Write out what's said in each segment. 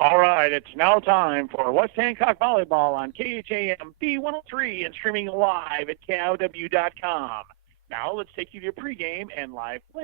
All right, it's now time for West Hancock Volleyball on KHAM B103 and streaming live at KOW.com. Now let's take you to your pregame and live play.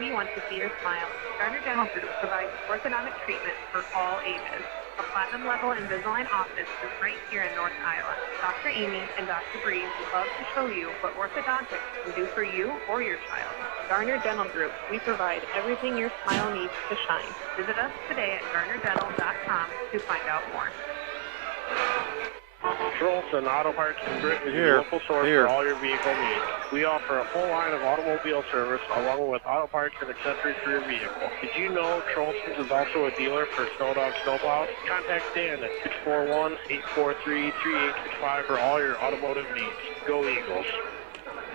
We want to see your smile. Garner Dental Group provides orthodontic treatment for all ages. A platinum-level Invisalign office is right here in North Iowa. Dr. Amy and Dr. Bree would love to show you what orthodontics can do for you or your child. Garner Dental Group, we provide everything your smile needs to shine. Visit us today at garnerdental.com to find out more. Charleston Auto Parts and Grit is your local source for all your vehicle needs. We offer a full line of automobile service along with auto parts and accessories for your vehicle. Did you know Charleston's is also a dealer for Snowdog Snowplows? Contact Dan at 641-843-3865 for all your automotive needs. Go Eagles.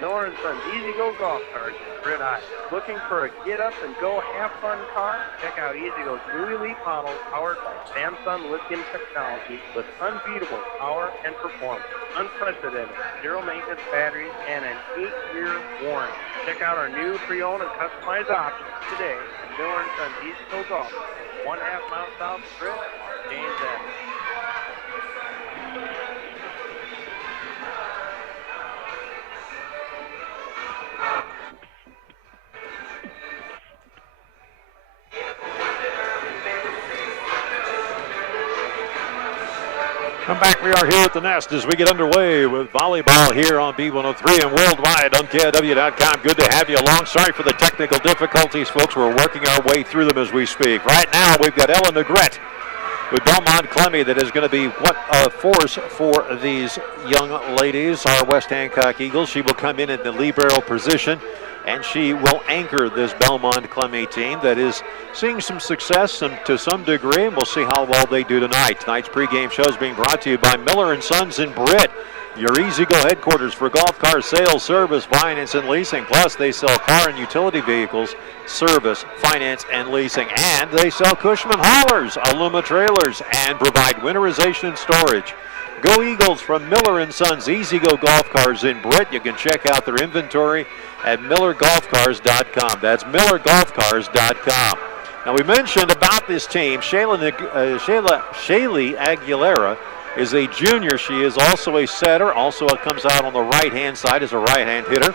Miller & Sons Easy Go Golf Cars in Grid Eye. Looking for a get-up-and-go have-fun car? Check out Easy Go's new elite model powered by Samsung lithium technology with unbeatable power and performance, unprecedented zero-maintenance batteries, and an 8-year warranty. Check out our new pre-owned and customized options today at Miller & Sons Easy Go Golf Cars, 1/2 mile south of Grid on James Avenue. Come back, we are here at the Nest as we get underway with volleyball here on B103 and worldwide on KOW.com. Good to have you along. Sorry for the technical difficulties, folks. We're working our way through them as we speak. Right now, we've got Ellen Negrete with Belmont Clemmy that is going to be what a force for these young ladies, our West Hancock Eagles. She will come in the libero position, and she will anchor this Belmont Clemmy team that is seeing some success to some degree, and we'll see how well they do tonight. Tonight's pregame show is being brought to you by Miller & Sons in Britt. Your E-Z-GO headquarters for golf car sales, service, finance, and leasing. Plus, they sell car and utility vehicles, service, finance, and leasing. And they sell Cushman haulers, Aluma trailers, and provide winterization and storage. Go Eagles from Miller & Sons E-Z-GO Golf Cars in Britt. You can check out their inventory at millergolfcars.com. That's millergolfcars.com. Now, we mentioned about this team, Shaylee Aguilera is a junior. She is also a setter. Also comes out on the right-hand side as a right-hand hitter.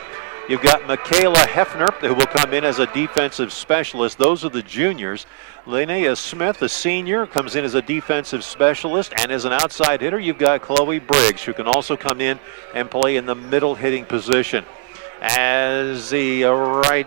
You've got Michaela Hefner, who will come in as a defensive specialist. Those are the juniors. Linnea Smith, a senior, comes in as a defensive specialist. And as an outside hitter, you've got Chloe Briggs, who can also come in and play in the middle hitting position. As the right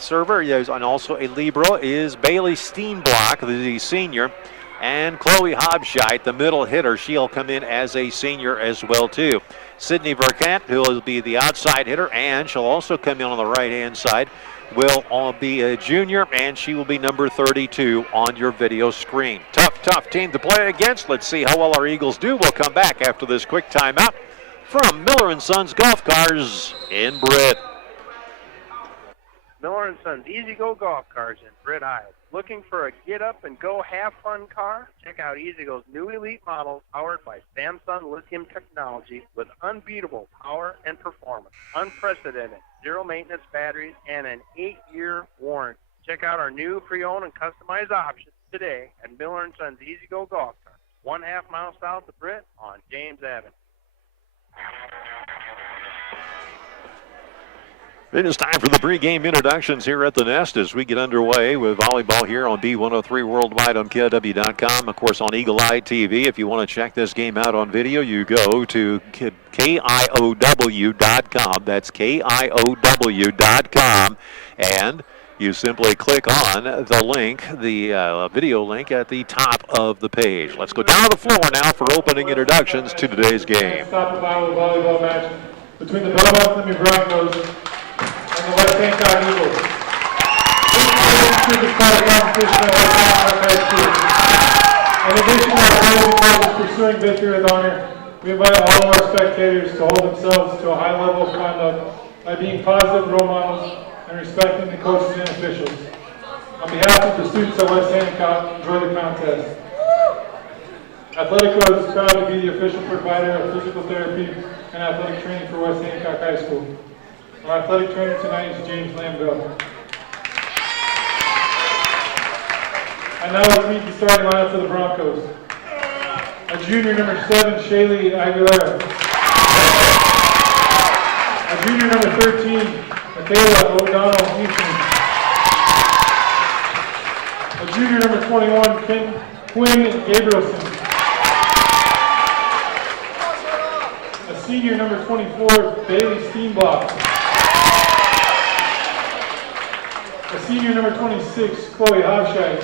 server, and also a libero, is Bailey Steenblock, the senior. And Chloe Hobscheit, the middle hitter, she'll come in as a senior as well, too. Sydney Verkant, who will be the outside hitter, and she'll also come in on the right-hand side, will be a junior, and she will be number 32 on your video screen. Tough team to play against. Let's see how well our Eagles do. We'll come back after this quick timeout from Miller & Sons Golf Cars in Britt. Miller & Sons E-Z-GO Golf Cars in Britt, Iowa. Looking for a get-up-and-go have-fun car? Check out E-Z-GO's new elite models powered by Samsung lithium technology with unbeatable power and performance, unprecedented zero-maintenance batteries, and an 8-year warranty. Check out our new pre-owned and customized options today at Miller & Sons E-Z-GO Golf Cars, 1/2 mile south of Britt on James Avenue. It is time for the pregame introductions here at the Nest as we get underway with volleyball here on B103 Worldwide on KIOW.com. Of course, on Eagle Eye TV. If you want to check this game out on video, you go to KIOW.com. That's KIOW.com. And you simply click on the link, the video link at the top of the page. Let's go down to the floor now for opening introductions to today's game. Stop the volleyball match between the Belmont Lemmy Broncos and the West Hancock Eagles. This is part of competition at West Hancock High School. In addition to our volleyball pursuing victory with honor, we invite all of our spectators to hold themselves to a high level of conduct by being positive role models and respecting the coaches and officials. On behalf of the students at West Hancock, enjoy the contest. Athletic Road is proud to be the official provider of physical therapy and athletic training for West Hancock High School. Our athletic trainer tonight is James Lambville. And now let's meet the starting lineup for the Broncos. A junior number 7, Shaylee Aguilera. A junior number 13, Michaela O'Donnell Houston. A junior number 21, Quinn Gabrielson. A senior number 24, Bailey Steenblock. A senior number 26, Chloe Hobscheit.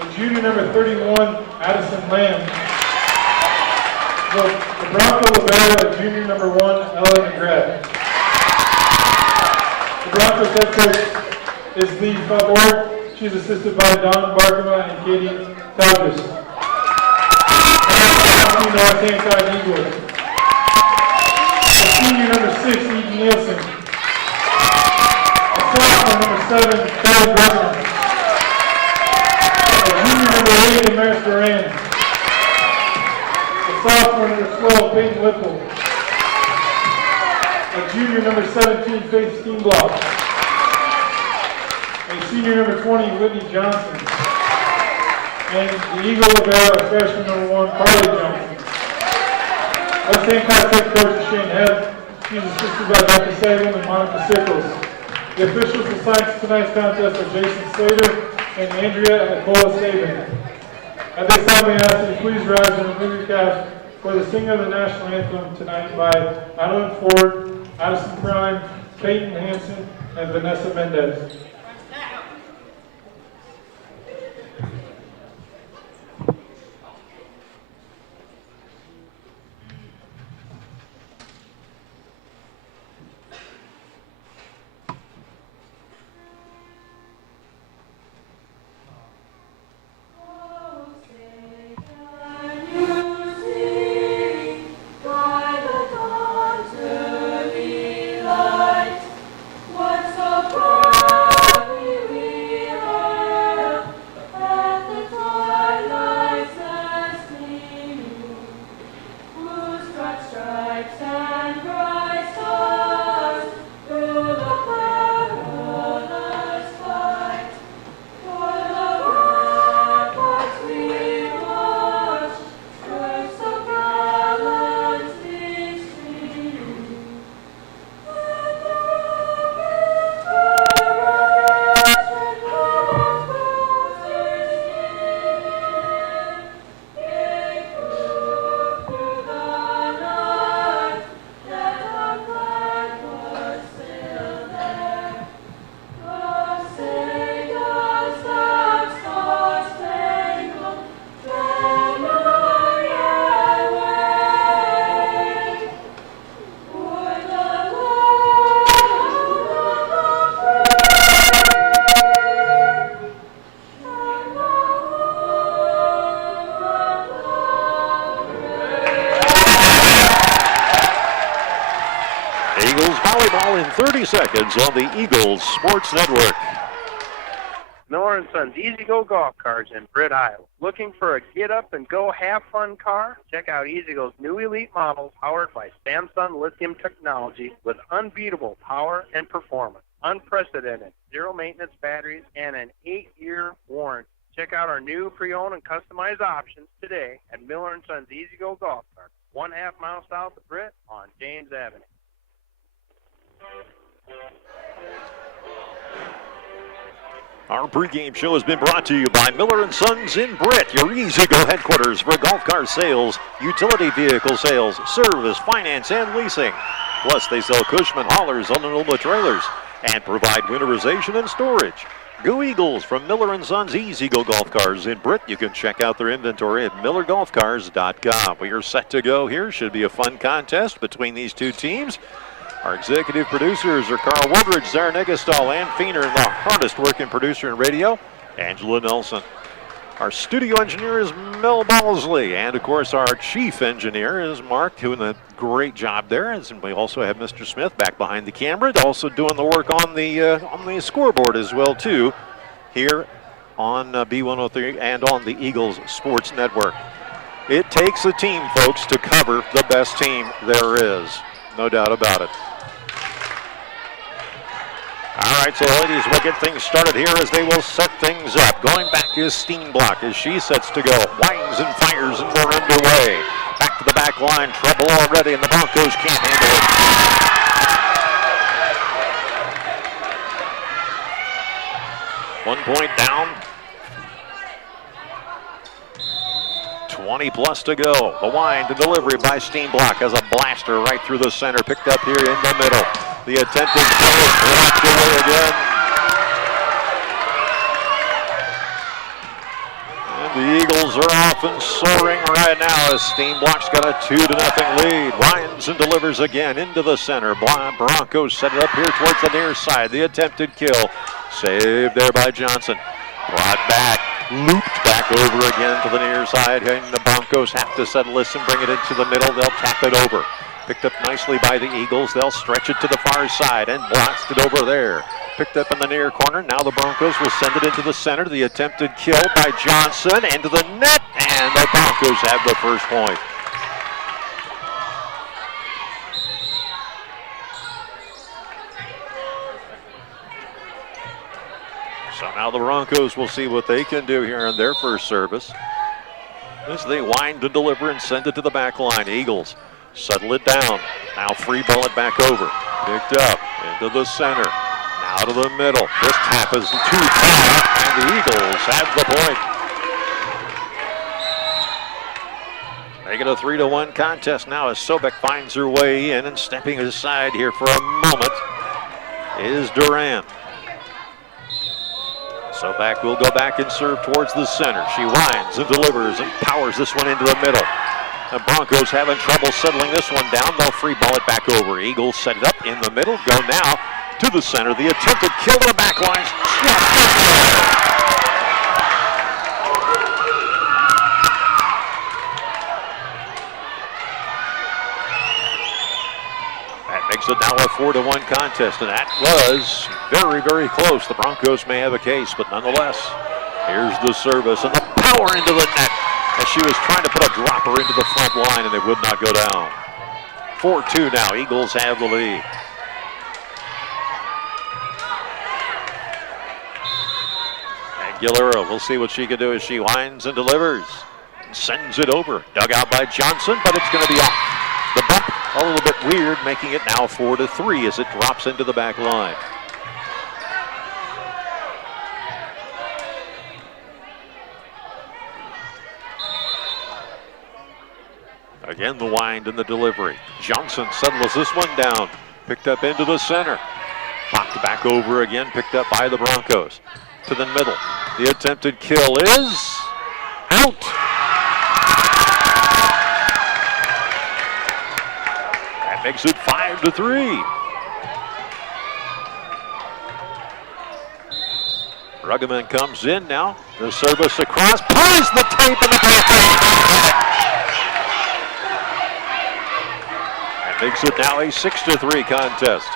A junior number 31, Addison Lamb. The Bronco libero, junior number 1, Ellen McGrath. The Broncos head coach is Lee Favor. She's assisted by Don Barkema and Katie Talbis. And the West Hancock Eagles. The senior number 6, Ethan Nielsen. The sophomore number 7, Kelly Bregman. The junior number 8, Damaris Duran. The sophomore number 12, Peyton Whipple. A junior number 17, Faith Steenblock. A senior number 20, Whitney Johnson. And the Eagle libero, freshman number 1, Carly Johnson. West Hancock head coach is Shane Head. She's assisted by Dr. Salem and Monica Sickles. The officials assigned to tonight's contest are Jason Slater and Andrea Nicola Saban. At this time, we ask that you please rise and remove your caps for the singing of the national anthem tonight by Madeline Ford, Addison Prime, Peyton Hansen, and Vanessa Mendez. Oh, say, can you see? in 30 seconds on the Eagles Sports Network. Miller & Sons Easy Go Golf Cars in Britt, Iowa. Looking for a get-up-and-go have-fun car? Check out Easy Go's new elite models powered by Samsung lithium technology with unbeatable power and performance, unprecedented zero-maintenance batteries, and an 8-year warranty. Check out our new pre-owned and customized options today at Miller & Sons Easy Go Golf Cars, 1/2 mile south of Britt on James Avenue. Our pregame show has been brought to you by Miller & Sons in Britt, your easy-go headquarters for golf car sales, utility vehicle sales, service, finance, and leasing. Plus, they sell Cushman haulers, Ononoma trailers, and provide winterization and storage. Go Eagles from Miller & Sons Easy-Go Golf Cars in Britt. You can check out their inventory at millergolfcars.com. We are set to go here. Should be a fun contest between these two teams. Our executive producers are Carl Woodridge, Zara Negastal, Ann Feener, and the hardest working producer in radio, Angela Nelson. Our studio engineer is Mel Balsley, and of course our chief engineer is Mark, doing a great job there. And we also have Mr. Smith back behind the camera, also doing the work on the scoreboard as well too, here on B103 and on the Eagles Sports Network. It takes a team, folks, to cover the best team there is. No doubt about it. All right, so ladies, we'll get things started here as they will set things up. Going back is Steenblock as she sets to go. Winds and fires, and we're underway. Back to the back line. Trouble already, and the Broncos can't handle it. 1 point down. 20 plus to go. The wind and delivery by Steenblock as a blaster right through the center. Picked up here in the middle. The attempted kill is blocked away again. And the Eagles are off and soaring right now as Steenblock's got a 2-0 lead. Winds and delivers again into the center. Broncos set it up here towards the near side. The attempted kill. Saved there by Johnson. Brought back. Looped back over again to the near side, and the Broncos have to settle this and bring it into the middle. They'll tap it over. Picked up nicely by the Eagles. They'll stretch it to the far side and blast it over there. Picked up in the near corner. Now the Broncos will send it into the center. The attempted kill by Johnson into the net, and the Broncos have the first point. So now the Broncos will see what they can do here in their first service as they wind to deliver and send it to the back line. Eagles settle it down. Now free ball it back over. Picked up into the center. Now to the middle. This tap is too far, and the Eagles have the point. Make it a 3-1 contest now as Sobek finds her way in, and stepping aside here for a moment is Duran. So back will go back and serve towards the center. She winds and delivers and powers this one into the middle. The Broncos having trouble settling this one down. They'll free ball it back over. Eagles set it up in the middle. Go now to the center. The attempted kill to the back line. Makes it now a 4-1 contest, and that was very, very close. The Broncos may have a case, but nonetheless, here's the service and the power into the net as she was trying to put a dropper into the front line, and it would not go down. 4-2 now. Eagles have the lead. Aguilera, we'll see what she can do as she winds and delivers. Sends it over. Dug out by Johnson, but it's going to be off. The bump a little bit weird, making it now 4-3 as it drops into the back line. Again, the wind and the delivery. Johnson settles this one down. Picked up into the center. Popped back over again, picked up by the Broncos. To the middle. The attempted kill is out. That makes it 5-3. Ruggeman comes in now. The service across. Plays the tape in the back. That makes it now a 6-3 contest.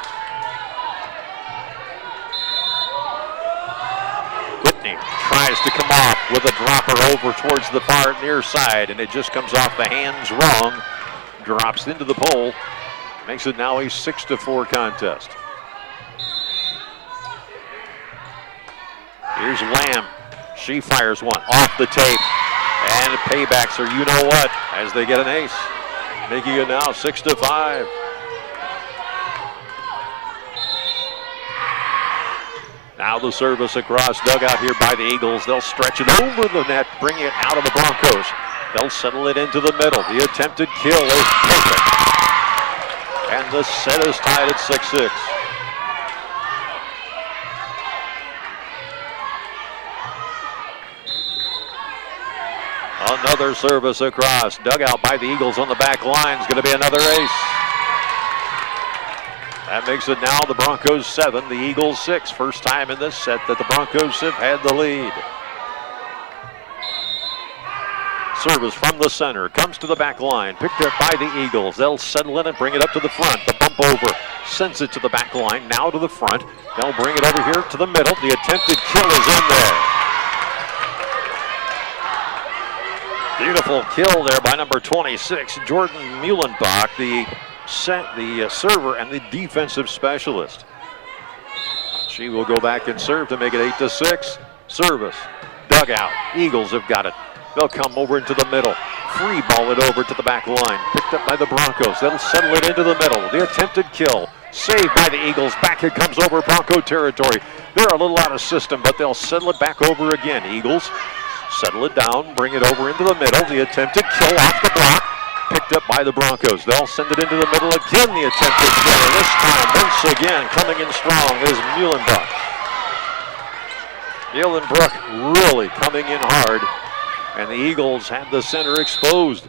tries to come off with a dropper over towards the far near side, and it just comes off the hands wrong. Drops into the pole. Makes it now a 6-4 contest. Here's Lamb. She fires one off the tape. And paybacks are you know what as they get an ace. Making it now 6-5. Now the service across dugout here by the Eagles. They'll stretch it over the net, bring it out of the Broncos. They'll settle it into the middle. The attempted kill is perfect. And the set is tied at 6-6. Another service across. Dugout by the Eagles on the back line is going to be another ace. That makes it now the Broncos 7, the Eagles 6. First time in this set that the Broncos have had the lead. Service from the center, comes to the back line, picked up by the Eagles. They'll settle in and bring it up to the front. The bump over, sends it to the back line, now to the front. They'll bring it over here to the middle. The attempted kill is in there. Beautiful kill there by number 26, Jordan Muhlenbach, the server and the defensive specialist. She will go back and serve to make it 8-6. Service, dugout, Eagles have got it. They'll come over into the middle, free ball it over to the back line, picked up by the Broncos. They'll settle it into the middle. The attempted kill, saved by the Eagles. Back it comes over Bronco territory. They're a little out of system, but they'll settle it back over again. Eagles settle it down, bring it over into the middle. The attempted kill off the block, picked up by the Broncos. They'll send it into the middle again. The attempted kill. This time, once again, coming in strong is Muhlenbach. Muhlenbach really coming in hard, and the Eagles had the center exposed.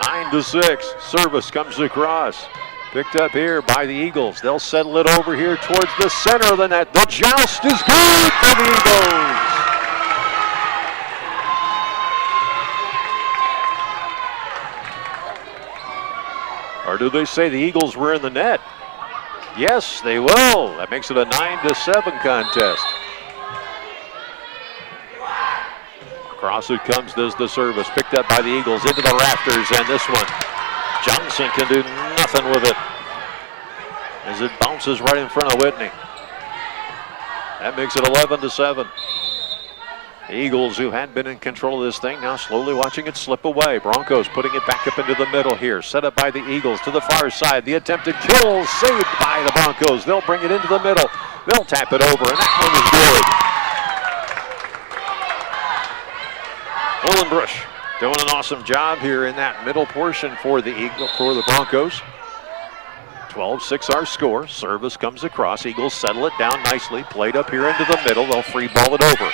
9-6. Service comes across. Picked up here by the Eagles. They'll settle it over here towards the center of the net. The joust is good for the Eagles. Or do they say the Eagles were in the net? Yes, they will. That makes it a 9-7 contest. Across it comes, does the service. Picked up by the Eagles into the rafters, and this one, Johnson can do nothing with it as it bounces right in front of Whitney. That makes it 11-7. The Eagles, who had been in control of this thing, now slowly watching it slip away. Broncos putting it back up into the middle here. Set up by the Eagles to the far side. The attempted kill saved by the Broncos. They'll bring it into the middle. They'll tap it over, and that one is good. Mullenbrush doing an awesome job here in that middle portion for the Broncos. 12-6 our score. Service comes across. Eagles settle it down nicely. Played up here into the middle. They'll free ball it over.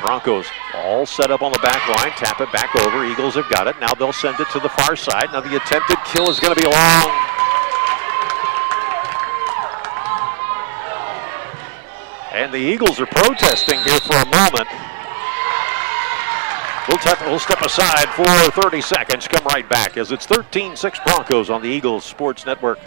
Broncos all set up on the back line. Tap it back over. Eagles have got it. Now they'll send it to the far side. Now the attempted kill is going to be long. And the Eagles are protesting here for a moment. We'll step aside for 30 seconds. Come right back as it's 13-6 Broncos on the Eagles Sports Network.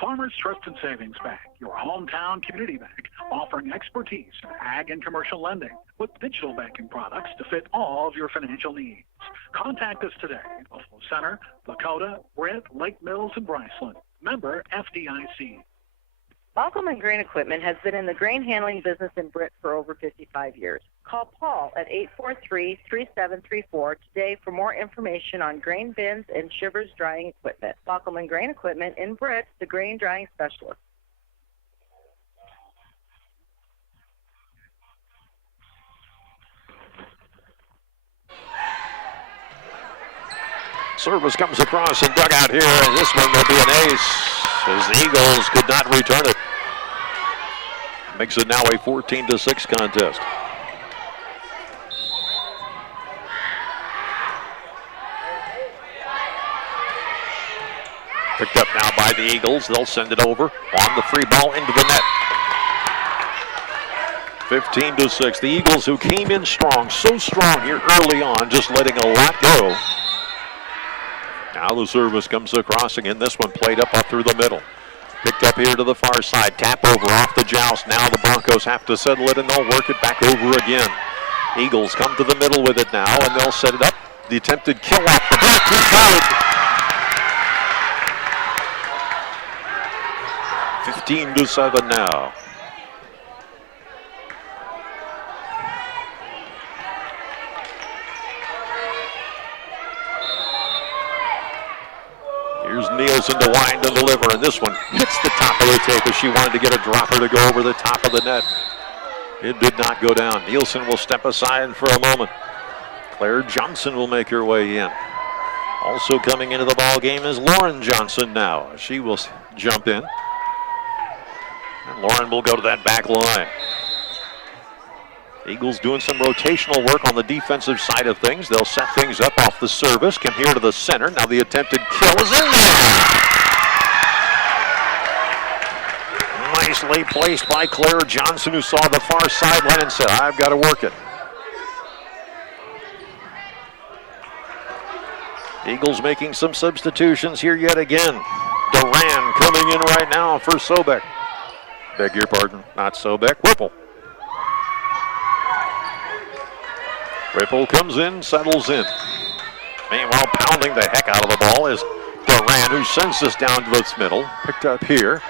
Farmers Trust and Savings Bank, your hometown community bank, offering expertise in ag and commercial lending with digital banking products to fit all of your financial needs. Contact us today in Buffalo Center, Lakota, Britt, Lake Mills, and Bryceland. Member FDIC. Baukelman Grain Equipment has been in the grain handling business in Britt for over 55 years. Call Paul at 843-3734 today for more information on grain bins and shivers drying equipment. Baukelman Grain Equipment in Britt, the grain drying specialist. Service comes across and dug out here, and this one will be an ace as the Eagles could not return it. Makes it now a 14-6 contest. Picked up now by the Eagles. They'll send it over on the free ball into the net. 15-6. The Eagles, who came in strong, so strong here early on, just letting a lot go. Now the service comes across again. This one played up through the middle. Picked up here to the far side. Tap over off the joust. Now the Broncos have to settle it, and they'll work it back over again. Eagles come to the middle with it now, and they'll set it up. The attempted kill off the back. Good. 15-7 now. Here's Nielsen to wind and deliver, and this one hits the top of the tape as she wanted to get a dropper to go over the top of the net. It did not go down. Nielsen will step aside for a moment. Claire Johnson will make her way in. Also coming into the ball game is Lauren Johnson now. She will jump in. And Lauren will go to that back line. Eagles doing some rotational work on the defensive side of things. They'll set things up off the service. Come here to the center. Now the attempted kill is in there. Nicely placed by Claire Johnson, who saw the far sideline and said, I've got to work it. Eagles making some substitutions here yet again. Duran coming in right now for Sobek. Beg your pardon, not Sobek, Whipple. Whipple comes in, settles in. Meanwhile, pounding the heck out of the ball is Duran, who sends this down to the middle. Picked up here.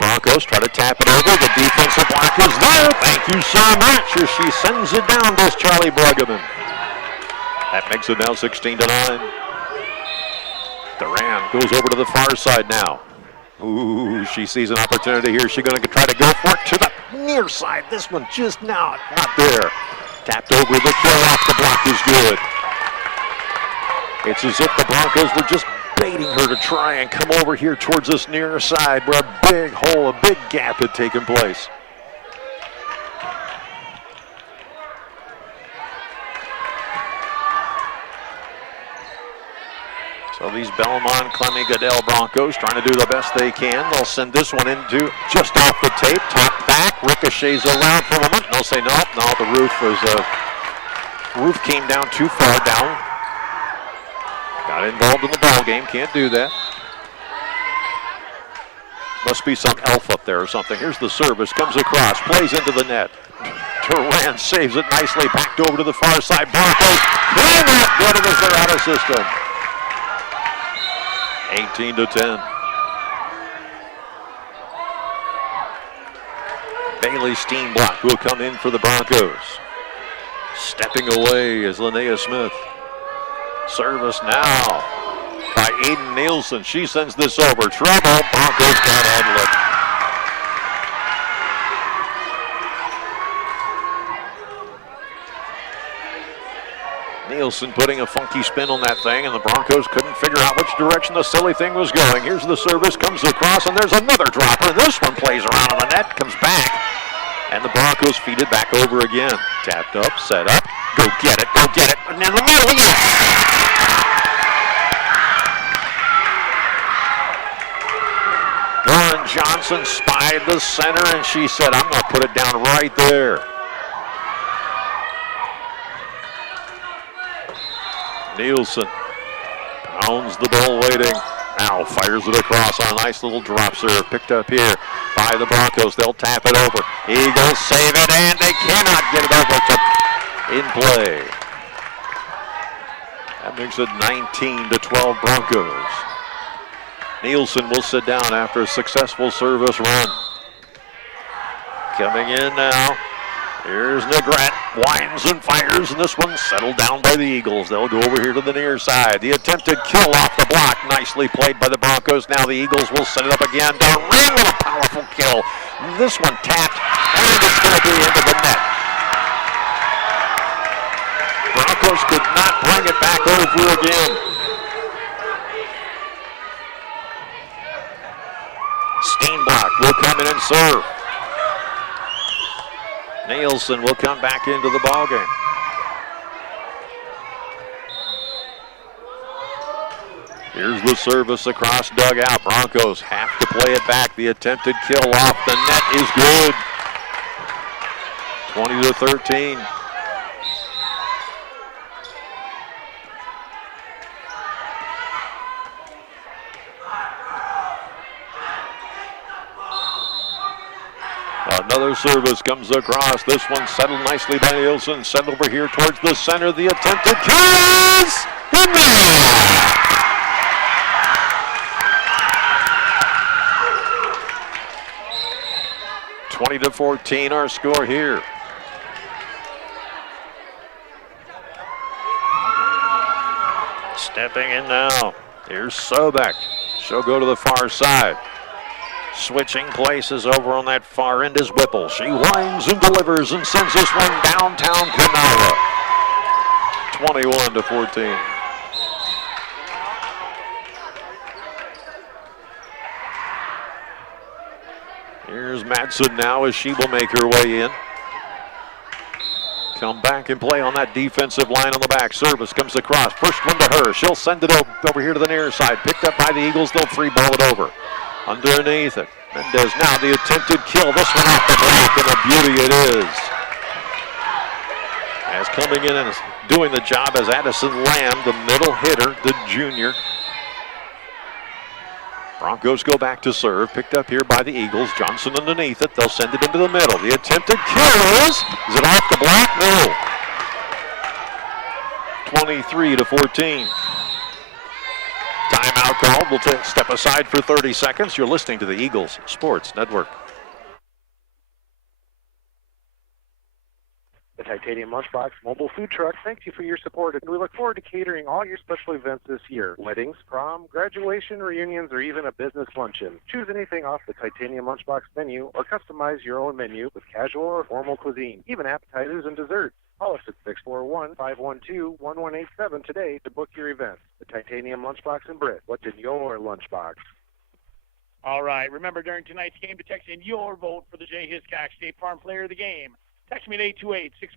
Broncos try to tap it over. The defensive block is there. Thank you so much as she sends it down to Charlie Bruggeman. That makes it now 16-9. Duran goes over to the far side now. Ooh, she sees an opportunity here. She's going to try to go for it to the near side. This one just now not there. Tapped over, the kill off the block is good. It's as if the Broncos were just baiting her to try and come over here towards this near side where a big hole, a big gap had taken place. So these Belmont, Clemmy, Goodell Broncos trying to do the best they can. They'll send this one into just off the tape, top back, ricochets around for a moment. They'll say no, the roof came down too far down. Got involved in the ball game, can't do that. Must be some elf up there or something. Here's the service, comes across, plays into the net. Duran saves it nicely, backed over to the far side. Broncos clean up, good as they're out of system. 18-10. Bailey Steenblock will come in for the Broncos. Stepping away is Linnea Smith. Service now by Aiden Nielsen. She sends this over. Trouble. Broncos can't handle it. Nielsen putting a funky spin on that thing, and the Broncos couldn't figure out which direction the silly thing was going. Here's the service, comes across, and there's another dropper. This one plays around on the net, comes back, and the Broncos feed it back over again. Tapped up, set up, go get it, and in the middle, yes! Lauren Johnson spied the center, and she said, I'm going to put it down right there. Nielsen pounds the ball waiting. Now fires it across on a nice little drop serve. Picked up here by the Broncos. They'll tap it over. Eagles save it, and they cannot get it over to in play. That makes it 19-12 Broncos. Nielsen will sit down after a successful service run. Coming in now. Here's Negrete, winds and fires, and this one settled down by the Eagles. They'll go over here to the near side. The attempted kill off the block, nicely played by the Broncos. Now the Eagles will set it up again. Duran with a powerful kill. This one tapped, and it's going to be into the net. Broncos could not bring it back over again. Steenblock will come in and serve. Nielsen will come back into the ballgame. Here's the service across dugout. Broncos have to play it back. The attempted kill off the net is good. 20-13. Another service comes across. This one settled nicely by Nielsen. Sent over here towards the center. The attempted kill is in there. 20-14 our score here. Stepping in now. Here's Sobek. She'll go to the far side. Switching places over on that far end is Whipple. She winds and delivers and sends this one downtown Canara. 21-14. Here's Madsen now as she will make her way in. Come back and play on that defensive line on the back. Service comes across. First one to her. She'll send it over here to the near side. Picked up by the Eagles. They'll free ball it over. Underneath it. Mendez now the attempted kill. This one off the block, and a beauty it is. As coming in and doing the job as Addison Lamb, the middle hitter, the junior. Broncos go back to serve. Picked up here by the Eagles. Johnson underneath it. They'll send it into the middle. The attempted kill is it off the block? No. 23-14. Timeout called. We'll step aside for 30 seconds. You're listening to the Eagles Sports Network. The Titanium Lunchbox Mobile Food Truck thanks you for your support, and we look forward to catering all your special events this year. Weddings, prom, graduation, reunions, or even a business luncheon. Choose anything off the Titanium Lunchbox menu or customize your own menu with casual or formal cuisine, even appetizers and desserts. Call us at 641-512-1187 today to book your event. The Titanium Lunchbox in Britt. What's in your lunchbox? All right. Remember, during tonight's game to text in your vote for the Jay Hiscox State Farm Player of the Game. Text me at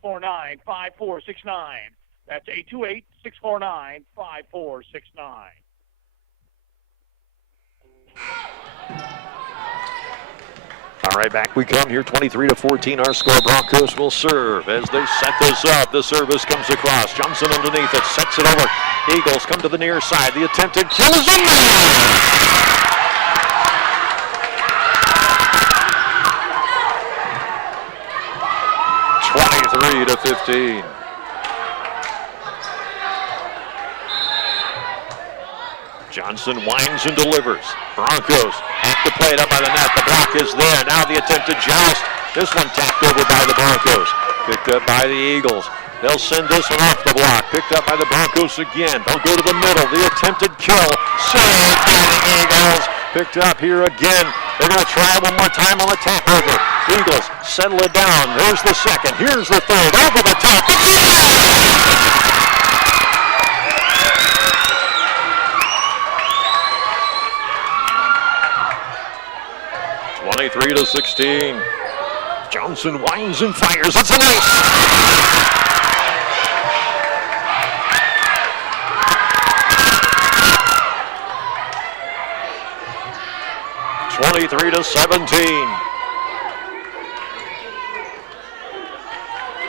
828-649-5469. That's 828-649-5469. All right, back we come here, 23-14. Our score. Broncos will serve as they set this up. The service comes across. Johnson underneath it, sets it over. Eagles come to the near side. The attempted kill is in there. 23-15. Johnson winds and delivers. Broncos have to play it up by the net. The block is there. Now the attempted joust. This one tapped over by the Broncos. Picked up by the Eagles. They'll send this one off the block. Picked up by the Broncos again. They'll go to the middle. The attempted kill. Saved by the Eagles. Picked up here again. They're going to try one more time on the tap over. Eagles settle it down. There's the second. Here's the third. Over the top. 23-16. Johnson winds and fires. It's an ace. 23-17.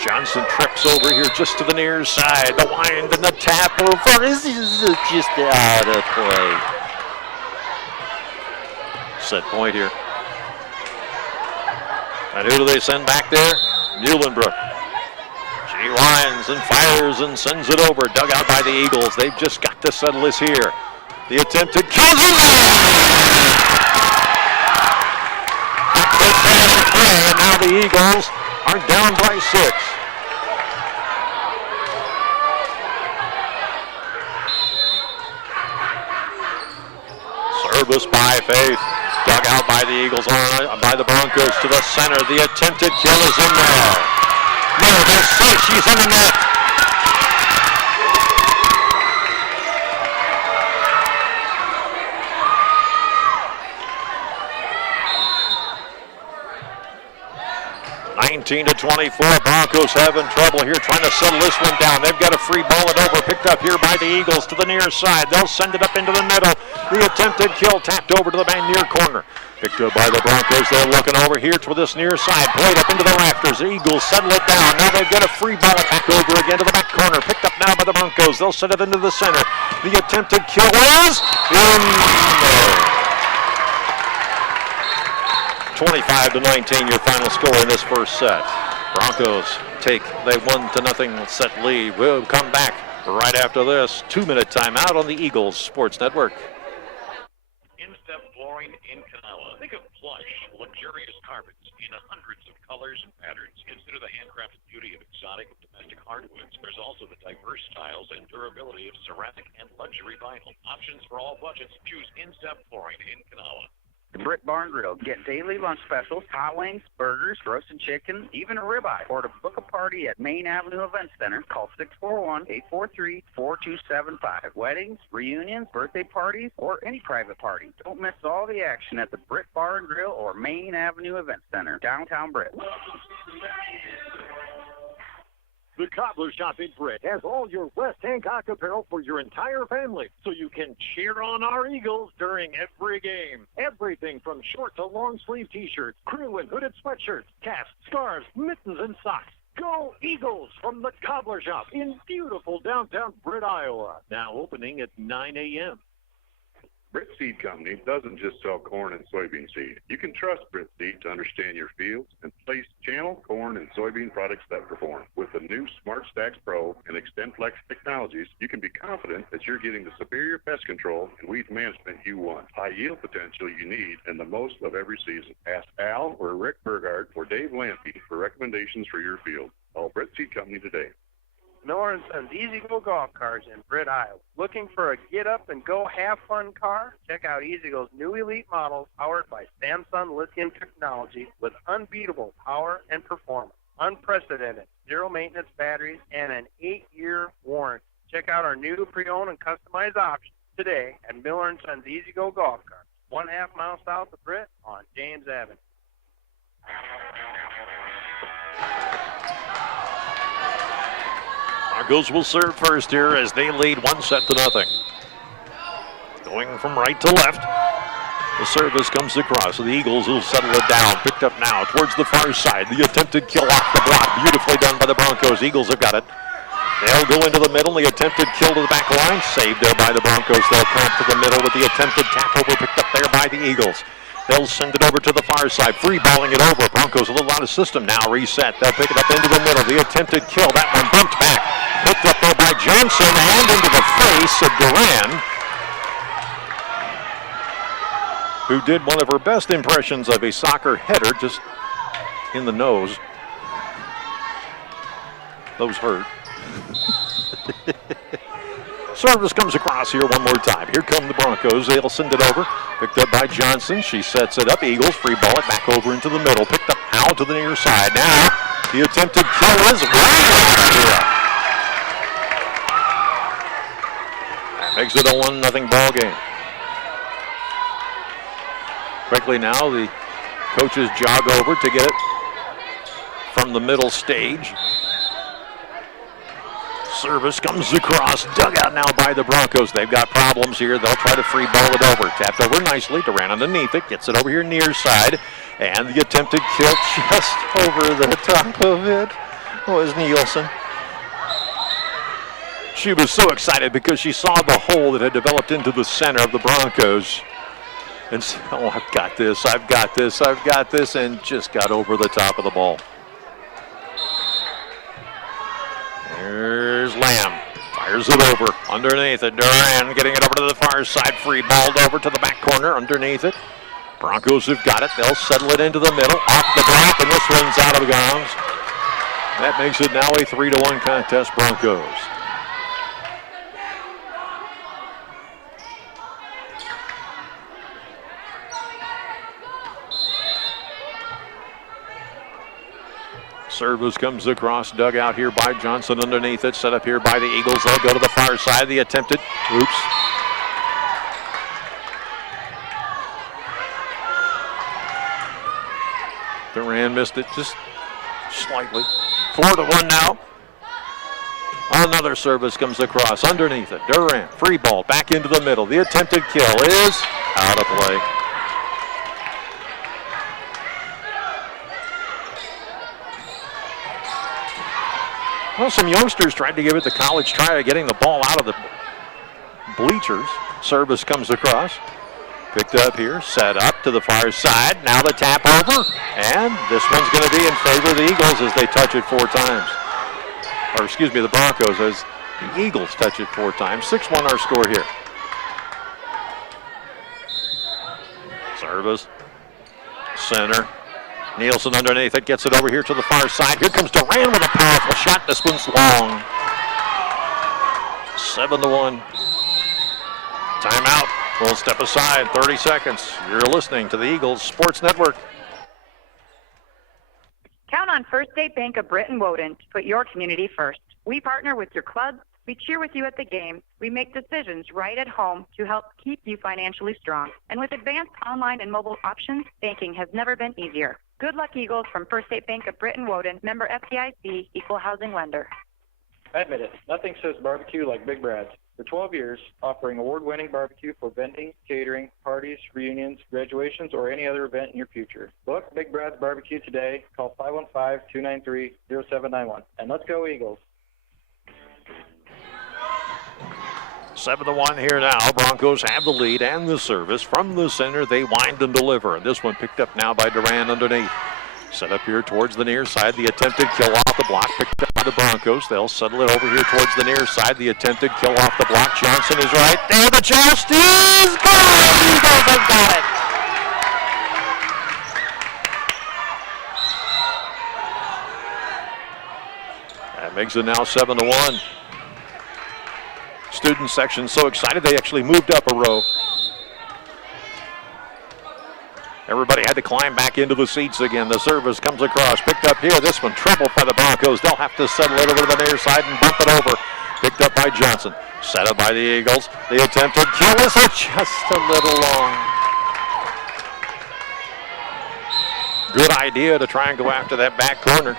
Johnson trips over here just to the near side. The wind and the tap over. This is just out of play. Set point here. And who do they send back there? Muhlenbrook. She winds and fires and sends it over. Dug out by the Eagles. They've just got to settle this here. The attempted kill. And now the Eagles are down by 6. Service by Faith. Dug out by the Eagles, by the Broncos to the center. The attempted kill is in there. No, they're safe. She's in the net. (19-24). Broncos having trouble here trying to settle this one down. They've got a free ball it over. Picked up here by the Eagles to the near side. They'll send it up into the middle. The attempted kill tapped over to the near corner. Picked up by the Broncos. They're looking over here to this near side. Played up into the rafters. The Eagles settle it down. Now they've got a free ball back over again to the back corner. Picked up now by the Broncos. They'll send it into the center. The attempted kill is in there. 25-19, your final score in this first set. Broncos take the 1-0 set lead. We'll come back right after this 2-minute timeout on the Eagles Sports Network. In-step flooring in Kanawha. Think of plush, luxurious carpets in hundreds of colors and patterns. Consider the handcrafted beauty of exotic domestic hardwoods. There's also the diverse styles and durability of ceramic and luxury vinyl. Options for all budgets. Choose In-step flooring in Kanawha. The Britt Barn Grill. Get daily lunch specials, hot wings, burgers, roasted chicken, even a ribeye. Or to book a party at Main Avenue Event Center, call 641-843-4275. Weddings, reunions, birthday parties, or any private party. Don't miss all the action at the Britt Barn Grill or Main Avenue Event Center, downtown Britt. The Cobbler Shop in Britt has all your West Hancock apparel for your entire family, so you can cheer on our Eagles during every game. Everything from short to long sleeve t-shirts, crew and hooded sweatshirts, caps, scarves, mittens, and socks. Go Eagles from the Cobbler Shop in beautiful downtown Britt, Iowa. Now opening at 9 a.m. Britt Seed Company doesn't just sell corn and soybean seed. You can trust Britt Seed to understand your fields and place channel, corn, and soybean products that perform. With the new Smart Stacks Pro and XtendFlex technologies, you can be confident that you're getting the superior pest control and weed management you want, high yield potential you need, and the most of every season. Ask Al or Rick Burgard or Dave Lampy for recommendations for your field. Call Britt Seed Company today. Miller & Sons Easy Go Golf Cars in Britt, Iowa. Looking for a get-up-and-go have-fun car? Check out Easy Go's new elite models powered by Samsung lithium technology with unbeatable power and performance, unprecedented zero-maintenance batteries, and an 8-year warranty. Check out our new pre-owned and customized options today at Miller & Sons Easy Go Golf Cars, 1/2 mile south of Britt on James Avenue. Broncos will serve first here as they lead 1-0. Going from right to left. The service comes across. So the Eagles will settle it down. Picked up now towards the far side. The attempted kill off the block. Beautifully done by the Broncos. Eagles have got it. They'll go into the middle. The attempted kill to the back line. Saved there by the Broncos. They'll come to the middle with the attempted tap over. Picked up there by the Eagles. They'll send it over to the far side. Free balling it over. Broncos a little out of system now. Reset. They'll pick it up into the middle. The attempted kill. That one bumped back. Picked up there by Johnson and into the face of Duran, who did one of her best impressions of a soccer header, just in the nose. Those hurt. Service comes across here one more time. Here come the Broncos. They'll send it over. Picked up by Johnson. She sets it up. Eagles free ball it back over into the middle. Picked up now to the near side. Now the attempted kill is right. Makes it a 1-0 ball game. Quickly now, the coaches jog over to get it from the middle stage. Service comes across, dug out now by the Broncos. They've got problems here. They'll try to free ball it over. Tapped over nicely. Duran underneath it. Gets it over here near side. And the attempted kill just over the top of it was Nielsen. She was so excited because she saw the hole that had developed into the center of the Broncos. And said, oh, I've got this, I've got this, I've got this, and just got over the top of the ball. There's Lamb. Fires it over. Underneath it. Duran getting it over to the far side. Free balled over to the back corner. Underneath it. Broncos have got it. They'll settle it into the middle. Off the block, and this one's out of bounds. That makes it now a 3-1 contest, Broncos. Service comes across, dug out here by Johnson underneath it, set up here by the Eagles. They'll go to the far side. The attempted, oops. Duran missed it just slightly. 4-1 now. Another service comes across underneath it. Duran, free ball, back into the middle. The attempted kill is out of play. Well, some youngsters tried to give it the college try of getting the ball out of the bleachers. Service comes across. Picked up here, set up to the far side. Now the tap over, and this one's going to be in favor of the Eagles as they touch it 4 times. Or excuse me, the Broncos as the Eagles touch it 4 times. 6-1 our score here. Service. Center. Nielsen underneath it, gets it over here to the far side. Here comes Duran with a powerful shot. This one's long. 7-1. Timeout. We'll step aside. 30 seconds. You're listening to the Eagles Sports Network. Count on First State Bank of Britt and Woden to put your community first. We partner with your club. We cheer with you at the game. We make decisions right at home to help keep you financially strong. And with advanced online and mobile options, banking has never been easier. Good luck, Eagles, from First State Bank of Britt and Woden, member FDIC, equal housing lender. I admit it, nothing says barbecue like Big Brad's. For 12 years, offering award-winning barbecue for vending, catering, parties, reunions, graduations, or any other event in your future. Book Big Brad's Barbecue today. Call 515-293-0791. And let's go, Eagles. 7-1 here now. Broncos have the lead and the service. From the center, they wind and deliver. And this one picked up now by Duran underneath. Set up here towards the near side. The attempted kill off the block picked up by the Broncos. They'll settle it over here towards the near side. The attempted kill off the block. Johnson is right there. The joust is gone. Eagles have got it. That makes it now 7-1. Student section so excited they actually moved up a row. Everybody had to climb back into the seats again. The service comes across, picked up here. This one troubled by the Broncos. They'll have to settle it over to the near side and bump it over. Picked up by Johnson. Set up by the Eagles. The attempted kill is just a little long. Good idea to try and go after that back corner.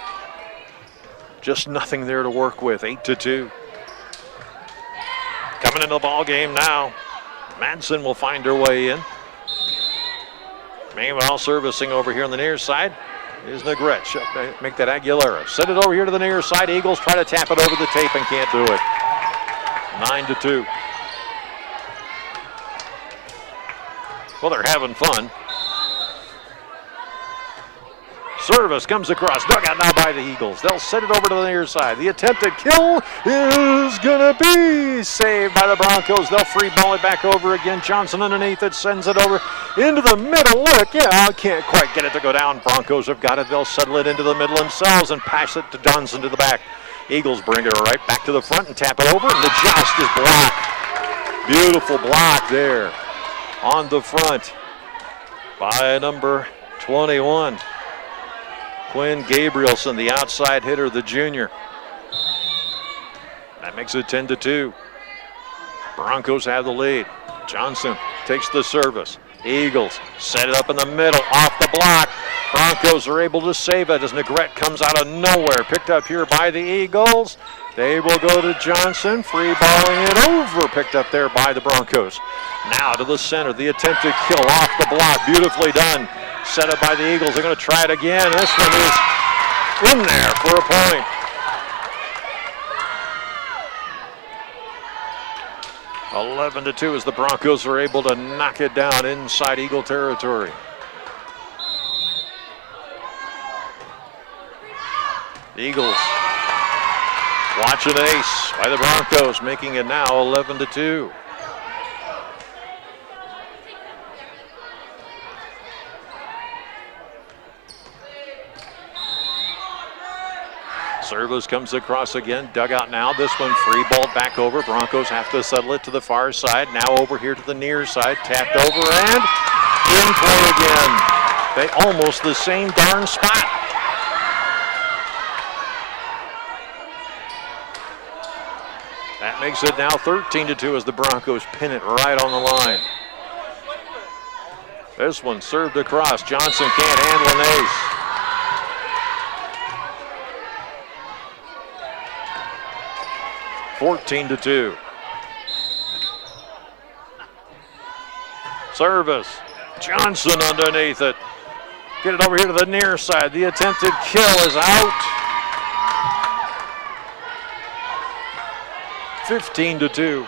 Just nothing there to work with. 8-2. Coming into the ball game now. Madsen will find her way in. Meanwhile, servicing over here on the near side is Negrete. She'll make that Aguilera. Send it over here to the near side. Eagles try to tap it over the tape and can't do it. 9-2. Well, they're having fun. Service comes across. Dugout now by the Eagles. They'll send it over to the near side. The attempted kill is going to be saved by the Broncos. They'll free ball it back over again. Johnson underneath it. Sends it over into the middle. Look, yeah, I can't quite get it to go down. Broncos have got it. They'll settle it into the middle themselves and pass it to Johnson to the back. Eagles bring it right back to the front and tap it over. And the joust is blocked. Beautiful block there on the front by number 21. Quinn Gabrielson, the outside hitter, the junior. That makes it 10-2. Broncos have the lead. Johnson takes the service. Eagles set it up in the middle, off the block. Broncos are able to save it as Negrete comes out of nowhere. Picked up here by the Eagles. They will go to Johnson, free balling it over. Picked up there by the Broncos. Now to the center, the attempted kill off the block. Beautifully done. Set up by the Eagles. They're going to try it again. This one is in there for a point. (11-2) as the Broncos are able to knock it down inside Eagle territory. The Eagles watch an ace by the Broncos, making it now 11-2. Service comes across again. Dugout now. This one free ball back over. Broncos have to settle it to the far side. Now over here to the near side. Tapped over and in play again. They almost the same darn spot. That makes it now 13-2 as the Broncos pin it right on the line. This one served across. Johnson can't handle an ace. (14-2). Service. Johnson underneath it. Get it over here to the near side. The attempted kill is out. 15-2.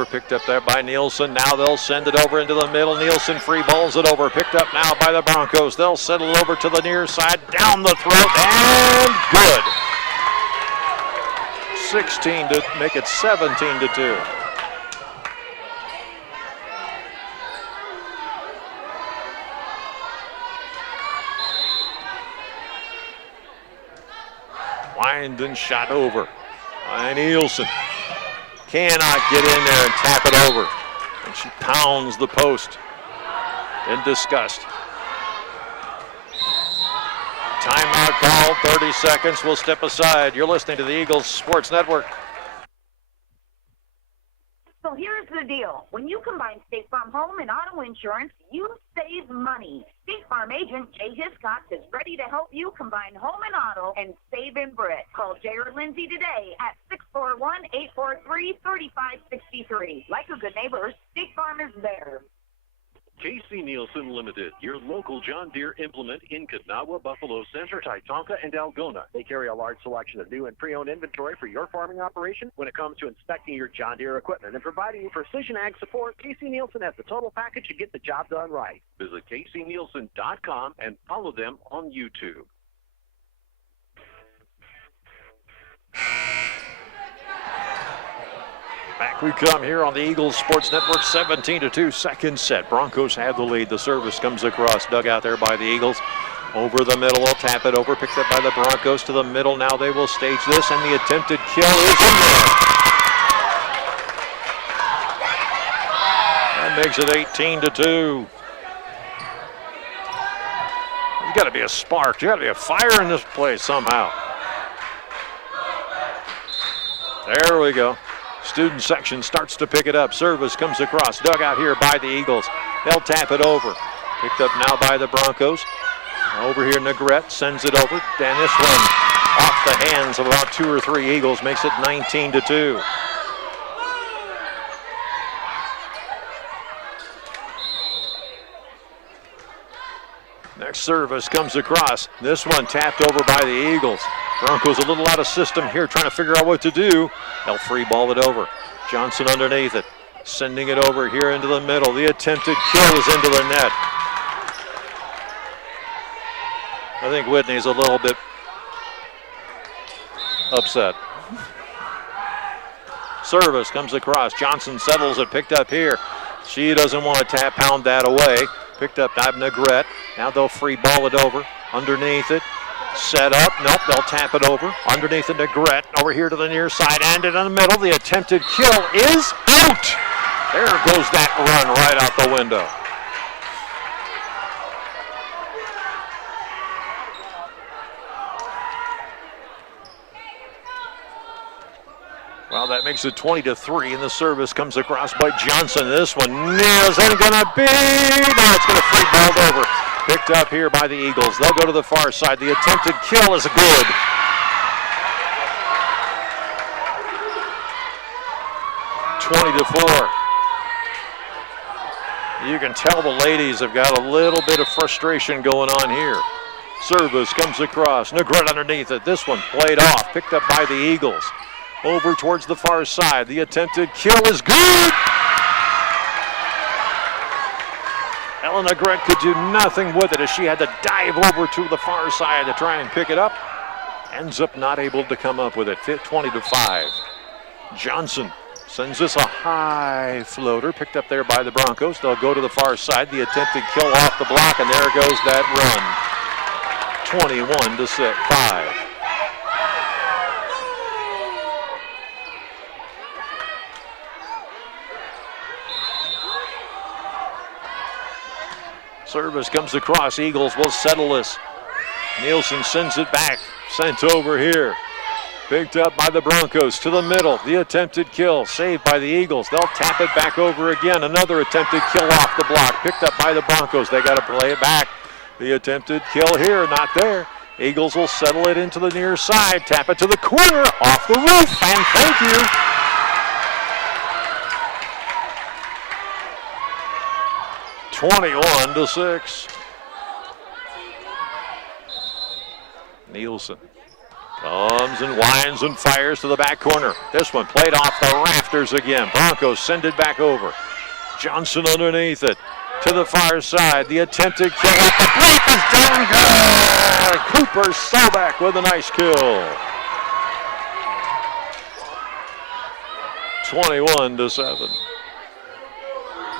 over, picked up there by Nielsen. Now they'll send it over into the middle. Nielsen free balls it over, picked up now by the Broncos. They'll settle over to the near side, down the throat, and good. 16 to make it 17-2. Wyndon shot over. And Nielsen cannot get in there and tap it over. And she pounds the post in disgust. Timeout call, 30 seconds. We'll step aside. You're listening to the Eagles Sports Network. So here's the deal. When you combine State Farm home and auto insurance, you save money. State Farm agent Jay Hiscox is ready to help you combine home and auto and save in Britt. Call Jay or Lindsay today at 641-843-3563. Like a good neighbor, State Farm is there. K.C. Nielsen Limited, your local John Deere implement in Kanawha, Buffalo Center, Titonka, and Algona. They carry a large selection of new and pre-owned inventory for your farming operation when it comes to inspecting your John Deere equipment and providing you precision ag support. K.C. Nielsen has the total package to get the job done right. Visit kcnielsen.com and follow them on YouTube. Back we come here on the Eagles Sports Network, 17-2, second set. Broncos have the lead. The service comes across, dug out there by the Eagles. Over the middle, they'll tap it over, picked up by the Broncos to the middle. Now they will stage this, and the attempted kill is in there. That makes it 18-2. There's got to be a spark. There's got to be a fire in this place somehow. There we go. Student section starts to pick it up. Service comes across. Dug out here by the Eagles. They'll tap it over. Picked up now by the Broncos. Over here, Negrete sends it over. And this one off the hands of about 2 or 3 Eagles makes it 19-2. Next service comes across. This one tapped over by the Eagles. Broncos a little out of system here, trying to figure out what to do. They'll free ball it over. Johnson underneath it, sending it over here into the middle. The attempted kill is into the net. I think Whitney's a little bit upset. Service comes across. Johnson settles it, picked up here. She doesn't want to pound that away. Picked up by Negrete. Now they'll free ball it over. Underneath it. Set up. Nope, they'll tap it over. Underneath the Negrete. Over here to the near side and in the middle. The attempted kill is out. There goes that run right out the window. Well, that makes it 20-3, and the service comes across by Johnson. This one isn't going to be. No, it's going to free balled over. Picked up here by the Eagles. They'll go to the far side. The attempted kill is good. (20-4). You can tell the ladies have got a little bit of frustration going on here. Service comes across. Negrete underneath it. This one played off. Picked up by the Eagles. Over towards the far side. The attempted kill is good. Ellen Negrete could do nothing with it as she had to dive over to the far side to try and pick it up. Ends up not able to come up with it. 20-5. Johnson sends this a high floater. Picked up there by the Broncos. They'll go to the far side. The attempted kill off the block, and there goes that run. 21-5. Service comes across. Eagles will settle this. Nielsen sends it back. Sent over here. Picked up by the Broncos to the middle. The attempted kill saved by the Eagles. They'll tap it back over again. Another attempted kill off the block. Picked up by the Broncos. They got to play it back. The attempted kill here, not there. Eagles will settle it into the near side. Tap it to the corner. Off the roof. And thank you. (21-6). Nielsen Comes and winds and fires to the back corner. This one played off the rafters again. Broncos send it back over. Johnson underneath it. To the far side. The attempted kill at the break is down. Good! Cooper Sobek with a nice kill. 21-7.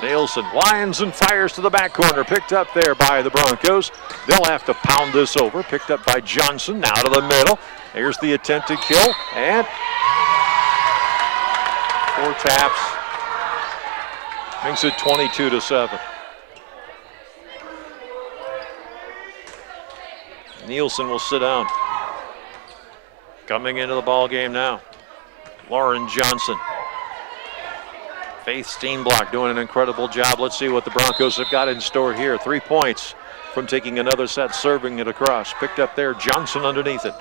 Nielsen winds and fires to the back corner. Picked up there by the Broncos. They'll have to pound this over. Picked up by Johnson. Now to the middle. Here's the attempted kill. And 4 taps. Makes it 22-7. Nielsen will sit down. Coming into the ball game now, Lauren Johnson. Faith Steenblock doing an incredible job. Let's see what the Broncos have got in store here. 3 points from taking another set, serving it across. Picked up there, Johnson underneath it.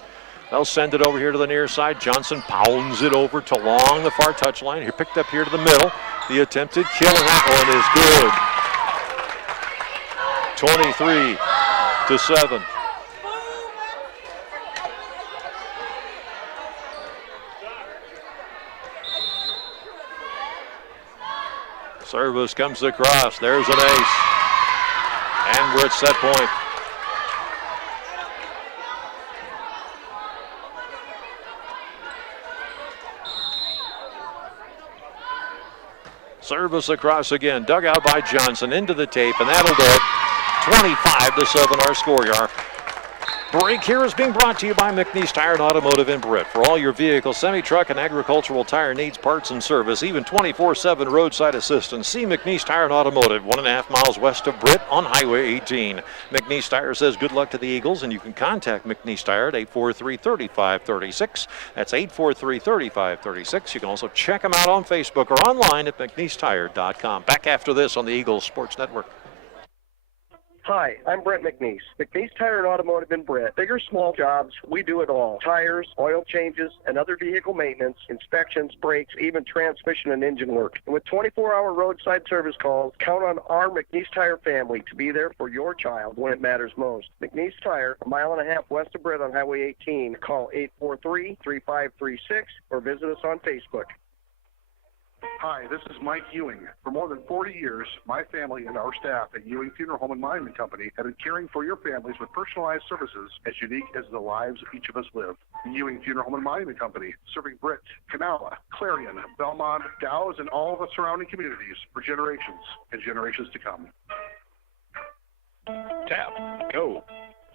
They'll send it over here to the near side. Johnson pounds it over to along the far touchline. Here, picked up here to the middle. The attempted kill, and that one is good. 23-7. Service comes across. There's an ace. And we're at set point. Service across again. Dug out by Johnson into the tape, and that'll do it. 25-7 our score. Our break here is being brought to you by McNeese Tire and Automotive in Britt. For all your vehicle, semi-truck, and agricultural tire needs, parts, and service, even 24/7 roadside assistance, see McNeese Tire and Automotive, 1.5 miles west of Britt on Highway 18. McNeese Tire says good luck to the Eagles, and you can contact McNeese Tire at 843-3536. That's 843-3536. You can also check them out on Facebook or online at McNeeseTire.com. Back after this on the Eagles Sports Network. Hi, I'm Brent McNeese. McNeese Tire and Automotive in Britt. Big or small jobs, we do it all. Tires, oil changes, and other vehicle maintenance, inspections, brakes, even transmission and engine work. And with 24-hour roadside service calls, count on our McNeese Tire family to be there for your child when it matters most. McNeese Tire, 1.5 miles west of Britt on Highway 18. Call 843-3536 or visit us on Facebook. Hi, this is Mike Ewing. For more than 40 years, my family and our staff at Ewing Funeral Home and Monument Company have been caring for your families with personalized services as unique as the lives each of us live. Ewing Funeral Home and Monument Company, serving Britt, Canala, Clarion, Belmont, Dow's, and all of the surrounding communities for generations and generations to come. Tap, go.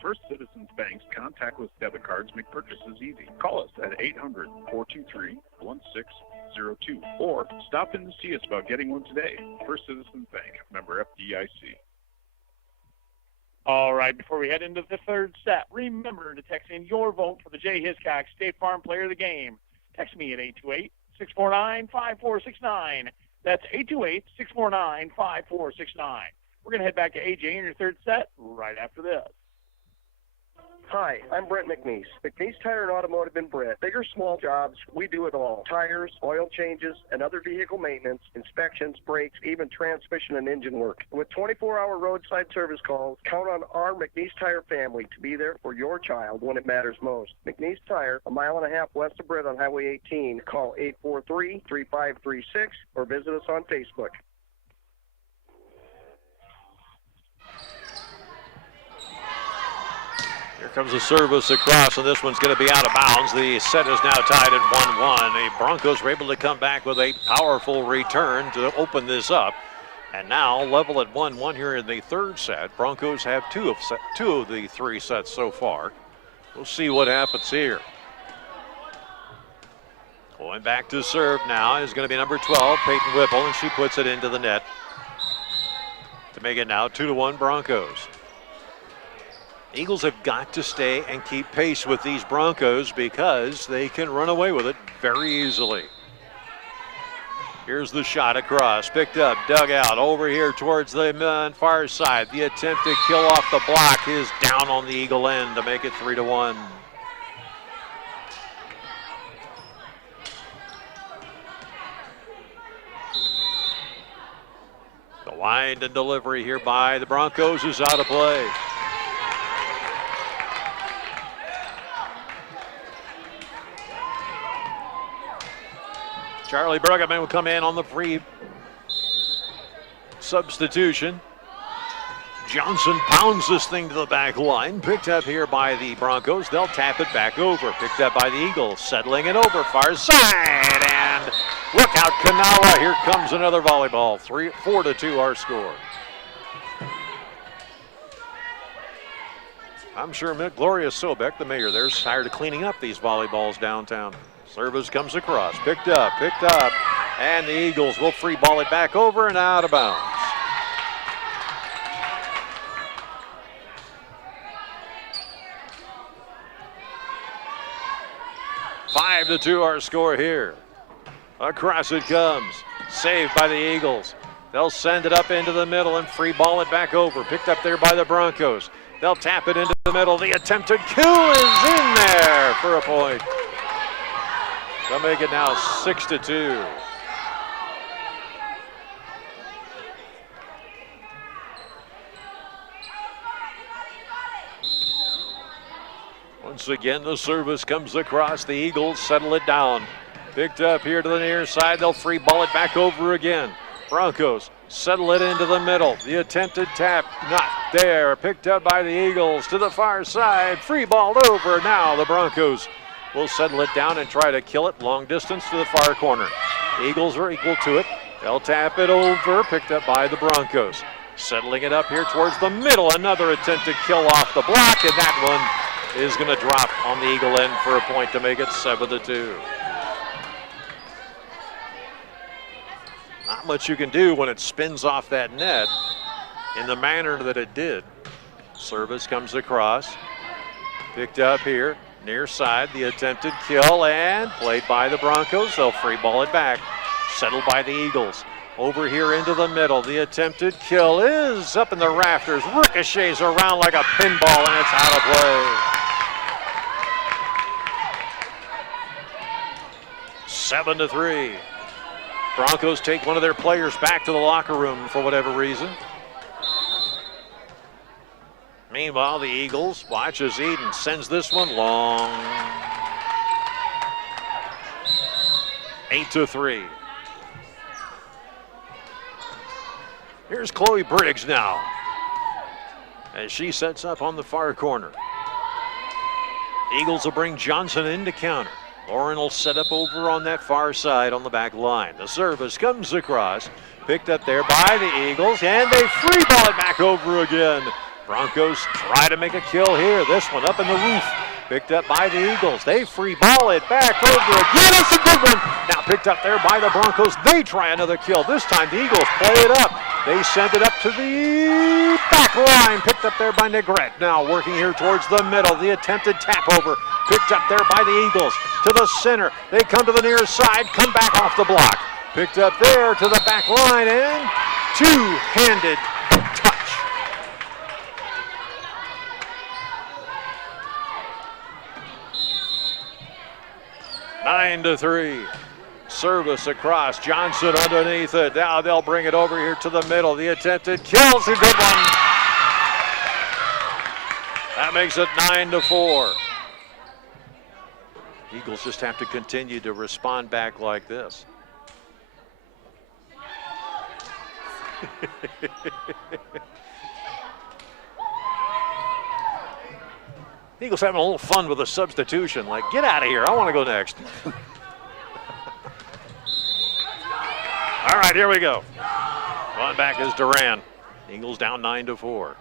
First Citizens Bank's contactless debit cards make purchases easy. Call us at 800-423-1602 or stop in to see us about getting one today. First Citizens Bank, member FDIC. All right, before we head into the third set, remember to text in your vote for the Jay Hiscock State Farm Player of the Game. Text me at 828-649-5469. That's 828-649-5469. We're going to head back to AJ in your third set right after this. Hi, I'm Brent McNeese. McNeese Tire and Automotive in Britt. Big or small jobs, we do it all. Tires, oil changes, and other vehicle maintenance, inspections, brakes, even transmission and engine work. With 24-hour roadside service calls, count on our McNeese Tire family to be there for your child when it matters most. McNeese Tire, 1.5 miles west of Britt on Highway 18. Call 843-3536 or visit us on Facebook. Here comes a service across, and this one's going to be out of bounds. The set is now tied at 1-1. The Broncos were able to come back with a powerful return to open this up. And now level at 1-1 here in the third set. Broncos have two of the 3 sets so far. We'll see what happens here. Going back to serve now is going to be number 12, Peyton Whipple, and she puts it into the net to make it now 2-1 Broncos. Eagles have got to stay and keep pace with these Broncos because they can run away with it very easily. Here's the shot across, picked up, dug out, over here towards the far side. The attempted kill off the block is down on the Eagle end to make it 3-1. The wind and delivery here by the Broncos is out of play. Charlie Bruggeman will come in on the free substitution. Johnson pounds this thing to the back line. Picked up here by the Broncos. They'll tap it back over. Picked up by the Eagles. Settling it over. Far side. And look out, Kanawha. Here comes another volleyball. 4-2 our score. I'm sure Gloria Sobek, the mayor there, is tired of cleaning up these volleyballs downtown. Service comes across. Picked up. And the Eagles will free ball it back over and out of bounds. 5-2 our score here. Across it comes. Saved by the Eagles. They'll send it up into the middle and free ball it back over. Picked up there by the Broncos. They'll tap it into the middle. The attempted kill is in there for a point. They'll make it now 6-2. Once again, the service comes across. The Eagles settle it down. Picked up here to the near side. They'll free ball it back over again. Broncos settle it into the middle. The attempted tap, not there. Picked up by the Eagles to the far side. Free ball over. Now the Broncos will settle it down and try to kill it long distance to the far corner. The Eagles are equal to it. They'll tap it over. Picked up by the Broncos. Settling it up here towards the middle. Another attempted kill off the block, and that one is going to drop on the Eagle end for a point to make it 7-2. Not much you can do when it spins off that net in the manner that it did. Service comes across. Picked up here, near side, the attempted kill, and played by the Broncos. They'll free ball it back. Settled by the Eagles. Over here into the middle. The attempted kill is up in the rafters. Ricochets around like a pinball, and it's out of play. 7-3. Broncos take one of their players back to the locker room for whatever reason. Meanwhile, the Eagles watch as Eden sends this one long. 8-3. Here's Chloe Briggs now as she sets up on the far corner. Eagles will bring Johnson in to counter. Lauren will set up over on that far side on the back line. The service comes across, picked up there by the Eagles, and they free ball it back over again. Broncos try to make a kill here. This one up in the roof, picked up by the Eagles. They free ball it back over again. It's a good one. Now picked up there by the Broncos. They try another kill. This time the Eagles play it up. They send it up to the back line. Picked up there by Negrete. Now working here towards the middle. The attempted tap over. Picked up there by the Eagles. To the center. They come to the near side. Come back off the block. Picked up there to the back line. And two-handed touch. Nine to 3. Service across. Johnson underneath it. Now they'll bring it over here to the middle. The attempted kill's a good one. That makes it 9-4. Eagles just have to continue to respond back like this. Eagles having a little fun with a substitution. Like, get out of here. I want to go next. All right, here we go. On back is Duran. Eagles down 9-4.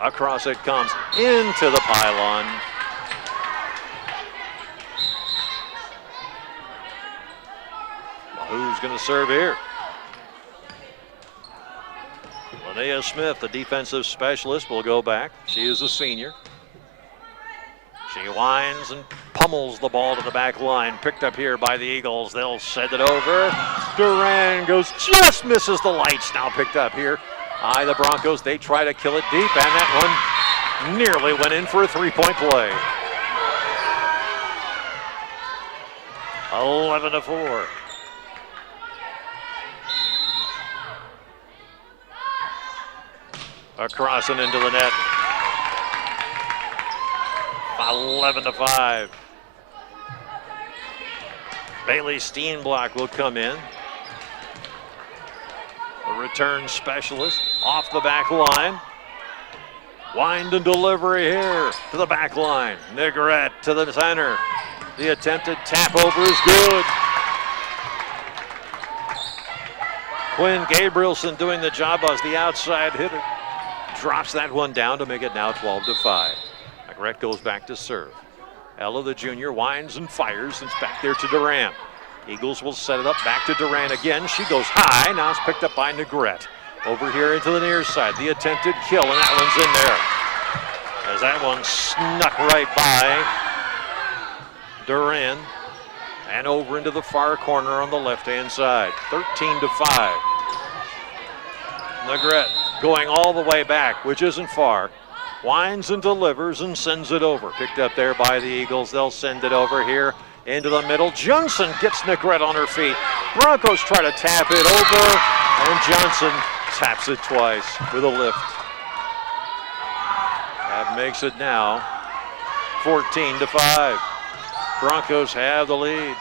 Across it comes into the pylon. Who's going to serve here? Linnea Smith, the defensive specialist, will go back. She is a senior. She winds and pummels the ball to the back line. Picked up here by the Eagles. They'll send it over. Duran goes, just misses the lights. Now picked up here by the Broncos. They try to kill it deep, and that one nearly went in for a three-point play. 11-4. Across and into the net. 11-5. Bailey Steenblock will come in. The return specialist off the back line. Wind and delivery here to the back line. Negrete to the center. The attempted tap over is good. Quinn Gabrielson doing the job as the outside hitter. Drops that one down to make it now 12-5. Negrete goes back to serve. Ella, the junior, winds and fires. It's back there to Duran. Eagles will set it up back to Duran again. She goes high. Now it's picked up by Negrete. Over here into the near side. The attempted kill, and that one's in there. As that one snuck right by Duran and over into the far corner on the left-hand side. 13-5. Negrete going all the way back, which isn't far. Winds and delivers and sends it over. Picked up there by the Eagles. They'll send it over here into the middle. Johnson gets Negrete on her feet. Broncos try to tap it over, and Johnson taps it twice with a lift. That makes it now 14-5. Broncos have the lead.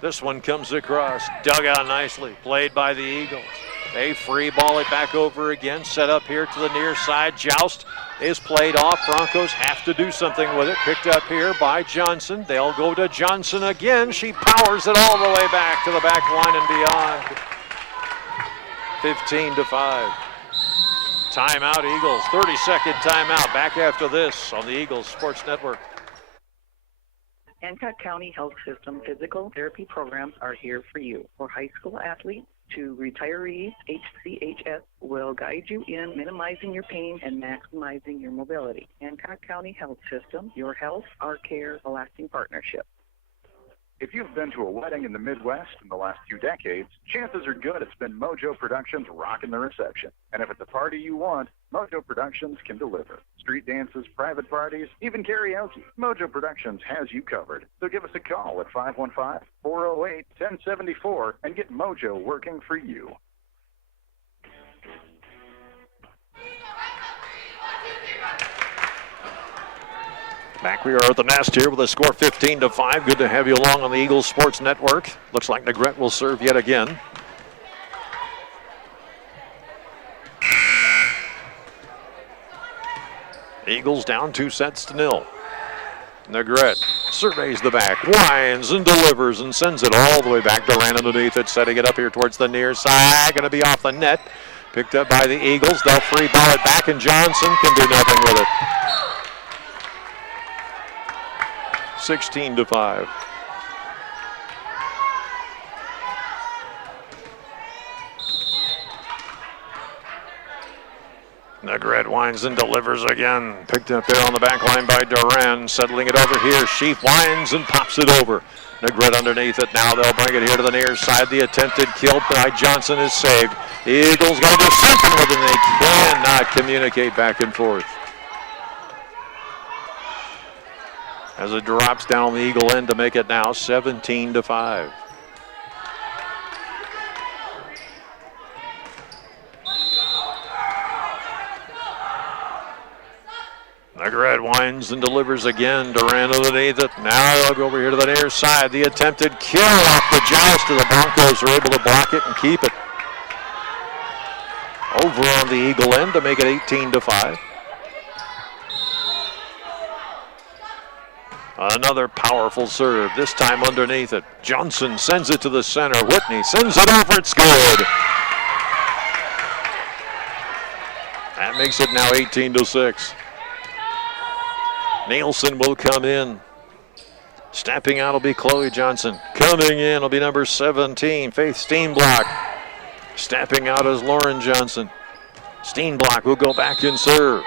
This one comes across, dug out nicely, played by the Eagles. They free ball it back over again, set up here to the near side. Joust is played off. Broncos have to do something with it. Picked up here by Johnson. They'll go to Johnson again. She powers it all the way back to the back line and beyond. 15-5. Timeout, Eagles. 30-second timeout. Back after this on the Eagles Sports Network. Hancock County Health System physical therapy programs are here for you. For high school athletes to retirees, HCHS will guide you in minimizing your pain and maximizing your mobility. Hancock County Health System, your health, our care, a lasting partnership. If you've been to a wedding in the Midwest in the last few decades, chances are good it's been Mojo Productions rocking the reception. And if it's a party you want, Mojo Productions can deliver. Street dances, private parties, even karaoke. Mojo Productions has you covered. So give us a call at 515-408-1074 and get Mojo working for you. Back we are at the nest here with a score 15-5. Good to have you along on the Eagles Sports Network. Looks like Negrete will serve yet again. Eagles down 2-0. Negrete surveys the back, winds and delivers and sends it all the way back. Duran underneath it, setting it up here towards the near side. Going to be off the net. Picked up by the Eagles. They'll free ball it back, and Johnson can do nothing with it. 16-5. Negrete winds and delivers again. Picked up there on the back line by Duran. Settling it over here. Sheaf winds and pops it over. Negrete underneath it. Now they'll bring it here to the near side. The attempted kill by Johnson is saved. The Eagles got to do something with it. They cannot communicate back and forth. As it drops down the Eagle end to make it now 17-5. Negrete winds and delivers again. Duran underneath it. Now they'll go over here to the near side. The attempted kill off the joust, and the Broncos are able to block it and keep it. Over on the Eagle end to make it 18-5. Another powerful serve, this time underneath it. Johnson sends it to the center. Whitney sends it over. It's good. That makes it now 18-6. Nielsen will come in. Stepping out will be Chloe Johnson. Coming in will be number 17, Faith Steenblock. Stepping out is Lauren Johnson. Steenblock will go back and serve.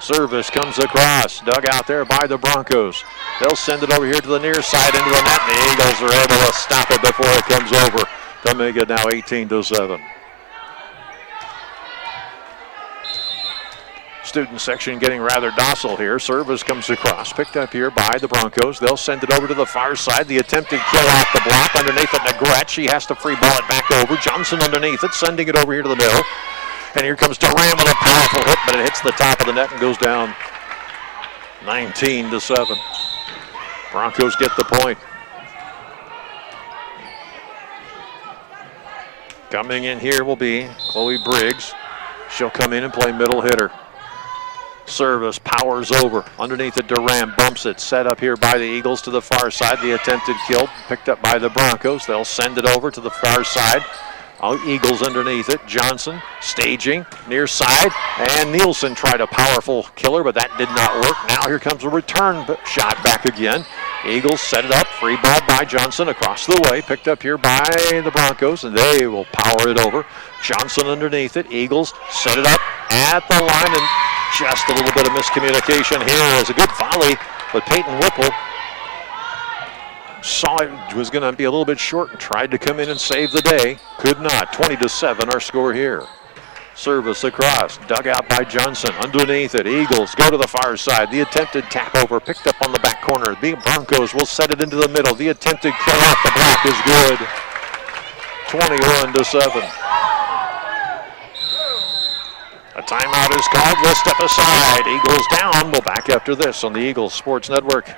Service comes across, dug out there by the Broncos. They'll send it over here to the near side into the net, and the Eagles are able to stop it before it comes over to make it now 18-7. Student section getting rather docile here. Service comes across, picked up here by the Broncos. They'll send it over to the far side. The attempted kill off the block underneath it. Negrete, she has to free ball it back over. Johnson underneath it, sending it over here to the middle. And here comes Duran with a powerful hit, but it hits the top of the net and goes down. 19-7. Broncos get the point. Coming in here will be Chloe Briggs. She'll come in and play middle hitter. Service powers over. Underneath it, Duran bumps it. Set up here by the Eagles to the far side. The attempted kill picked up by the Broncos. They'll send it over to the far side. Eagles underneath it. Johnson staging near side. And Nielsen tried a powerful killer, but that did not work. Now here comes a return shot back again. Eagles set it up. Free ball by Johnson across the way. Picked up here by the Broncos, and they will power it over. Johnson underneath it. Eagles set it up at the line, and just a little bit of miscommunication here. It was a good volley, but Peyton Whipple saw it was going to be a little bit short and tried to come in and save the day. Could not. 20-7 our score here. Service across, dug out by Johnson. Underneath it, Eagles go to the far side. The attempted tap over picked up on the back corner. The Broncos will set it into the middle. The attempted kill off the block is good. 21-7. A timeout is called. We'll step aside. Eagles down. We'll back after this on the Eagles Sports Network.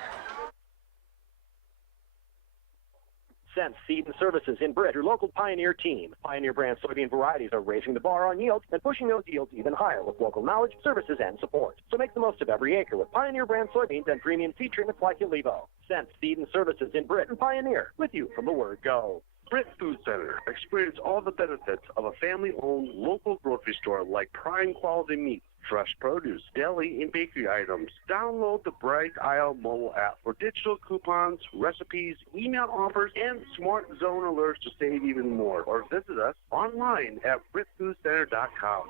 Sense Seed and Services in Britt, your local Pioneer team. Pioneer brand soybean varieties are raising the bar on yield and pushing those yields even higher with local knowledge, services, and support. So make the most of every acre with Pioneer brand soybeans and premium seed treatments like Ulevo. Sense Seed and Services in Britt and Pioneer, with you from the word go. Britt Food Center. Experience all the benefits of a family-owned local grocery store like prime quality meat, fresh produce, deli, and bakery items. Download the Bright Aisle mobile app for digital coupons, recipes, email offers, and smart zone alerts to save even more. Or visit us online at BrittFoodCenter.com.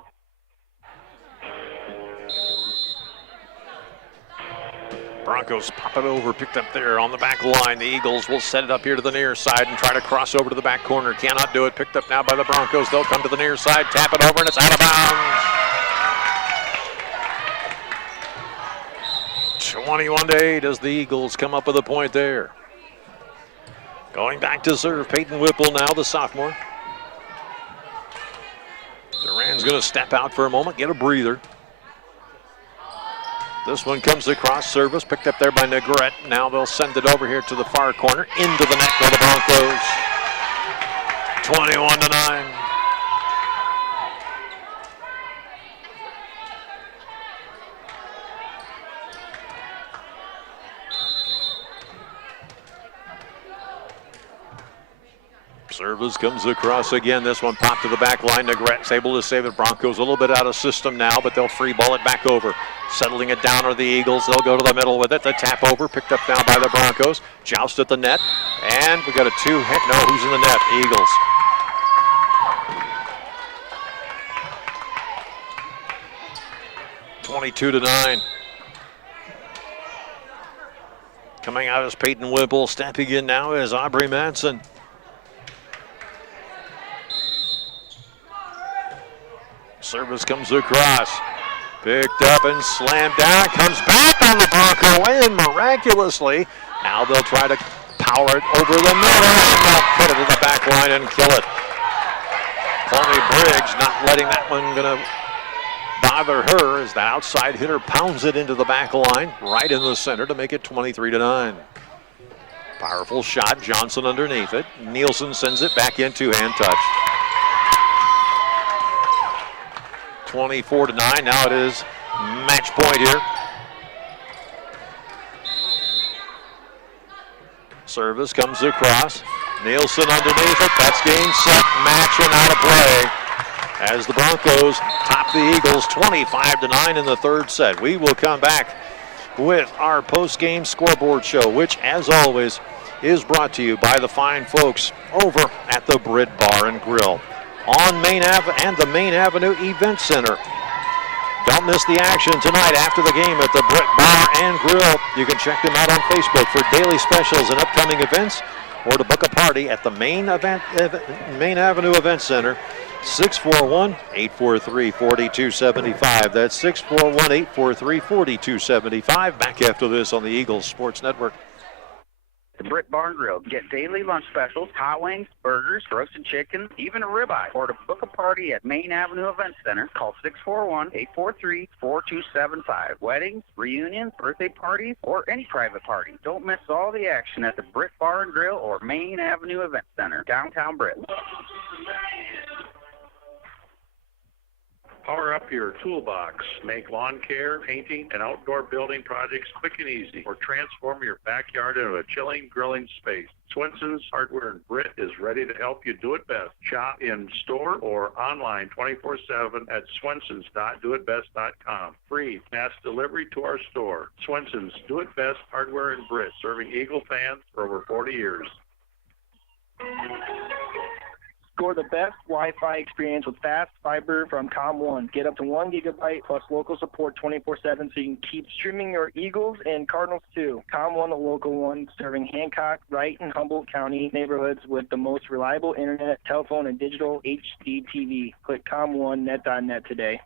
Broncos pop it over, picked up there on the back line. The Eagles will set it up here to the near side and try to cross over to the back corner. Cannot do it. Picked up now by the Broncos. They'll come to the near side, tap it over, and it's out of bounds. 21-8 as the Eagles come up with a point there. Going back to serve, Peyton Whipple now, the sophomore. Duran's going to step out for a moment, get a breather. This one comes across service, picked up there by Negrete. Now they'll send it over here to the far corner, into the net for the Broncos. 21-9. Service comes across again. This one popped to the back line. Negrette's able to save it. Broncos a little bit out of system now, but they'll free ball it back over. Settling it down are the Eagles. They'll go to the middle with it. The tap over, picked up now by the Broncos. Joust at the net. And we got a two-hit. No, who's in the net? Eagles. (22-9). Coming out is Peyton Whipple. Stepping in now is Aubrey Madsen. Service comes across. Picked up and slammed down. Comes back on the Bronco and miraculously. Now they'll try to power it over the middle. And they'll put it to the back line and kill it. Chloe Briggs not letting that one gonna bother her as the outside hitter pounds it into the back line right in the center to make it 23-9. Powerful shot. Johnson underneath it. Nielsen sends it back in, two-hand touch. 24-9. Now it is match point here. Service comes across. Nielsen underneath it. That's game, set, match, and out of play. As the Broncos top the Eagles 25-9 in the third set. We will come back with our post-game scoreboard show, which, as always, is brought to you by the fine folks over at the Britt Bar and Grill on Main Ave and the Main Avenue Event Center. Don't miss the action tonight after the game at the Britt Bar and Grill. You can check them out on Facebook for daily specials and upcoming events, or to book a party at the Main Avenue Event Center. 641-843-4275. That's 641-843-4275. Back after this on the Eagles Sports Network. The Britt Bar and Grill. Get daily lunch specials, hot wings, burgers, roasted chicken, even a ribeye. Or to book a party at Main Avenue Event Center, call 641-843-4275. Weddings, reunions, birthday parties, or any private party. Don't miss all the action at the Britt Bar and Grill or Main Avenue Event Center, downtown Britt. Power up your toolbox. Make lawn care, painting, and outdoor building projects quick and easy, or transform your backyard into a chilling, grilling space. Swinson's Hardware in Britt is ready to help you do it best. Shop in store or online 24/7 at swinsons.doitbest.com. Free mass delivery to our store. Swinson's Do It Best Hardware in Britt, serving Eagle fans for over 40 years. Score the best Wi-Fi experience with fast fiber from ComOne. Get up to 1 gigabyte plus local support 24/7 so you can keep streaming your Eagles and Cardinals too. ComOne, the local one, serving Hancock, Wright, and Humboldt County neighborhoods with the most reliable internet, telephone, and digital HD TV. Click ComOneNet.net today.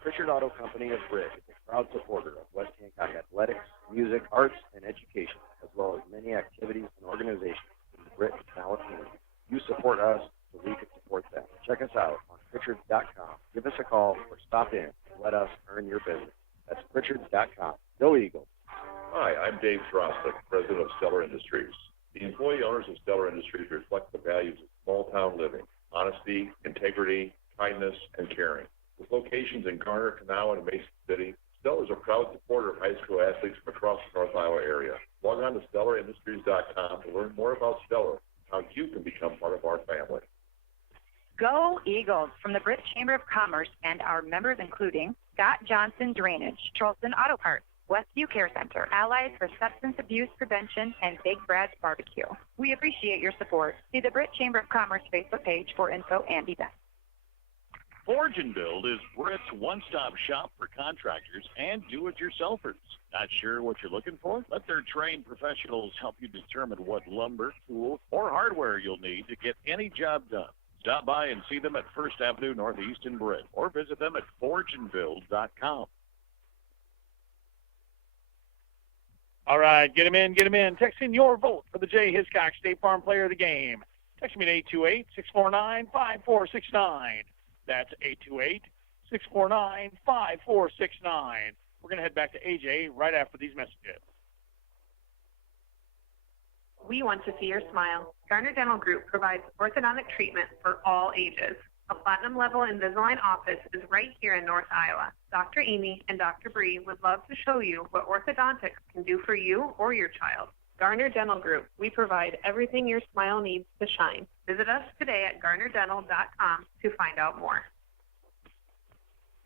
Pritchard Auto Company of Britt is a proud supporter of West Hancock athletics, music, arts, and education, as well as many activities and organizations in the Britt and Canal community. You support us so we can support them. Check us out on Pritchards.com. Give us a call or stop in and let us earn your business. That's Pritchards.com. Go Eagles. Hi, I'm Dave Trostek, president of Stellar Industries. The employee owners of Stellar Industries reflect the values of small-town living, honesty, integrity, kindness, and caring. With locations in Garner, Kanawha, and Mason City, Stellar is a proud supporter of high school athletes from across the North Iowa area. Log on to StellarIndustries.com to learn more about Stellar and how you can become part of our family. Go Eagles! From the Britt Chamber of Commerce and our members including Scott Johnson Drainage, Charleston Auto Parts, Westview Care Center, Allies for Substance Abuse Prevention, and Big Brad's Barbecue. We appreciate your support. See the Britt Chamber of Commerce Facebook page for info and events. Forge and Build is Britt's one-stop shop for contractors and do-it-yourselfers. Not sure what you're looking for? Let their trained professionals help you determine what lumber, tools, or hardware you'll need to get any job done. Stop by and see them at First Avenue Northeast in Britt, or visit them at forgeandbuild.com. All right, get him in, get him in. Text in your vote for the Jay Hiscock State Farm Player of the Game. Text me at 828-649-5469. That's 828-649-5469. We're going to head back to AJ right after these messages. We want to see your smile. Garner Dental Group provides orthodontic treatment for all ages. A platinum level Invisalign office is right here in North Iowa. Dr. Amy and Dr. Bree would love to show you what orthodontics can do for you or your child. Garner Dental Group. We provide everything your smile needs to shine. Visit us today at garnerdental.com to find out more.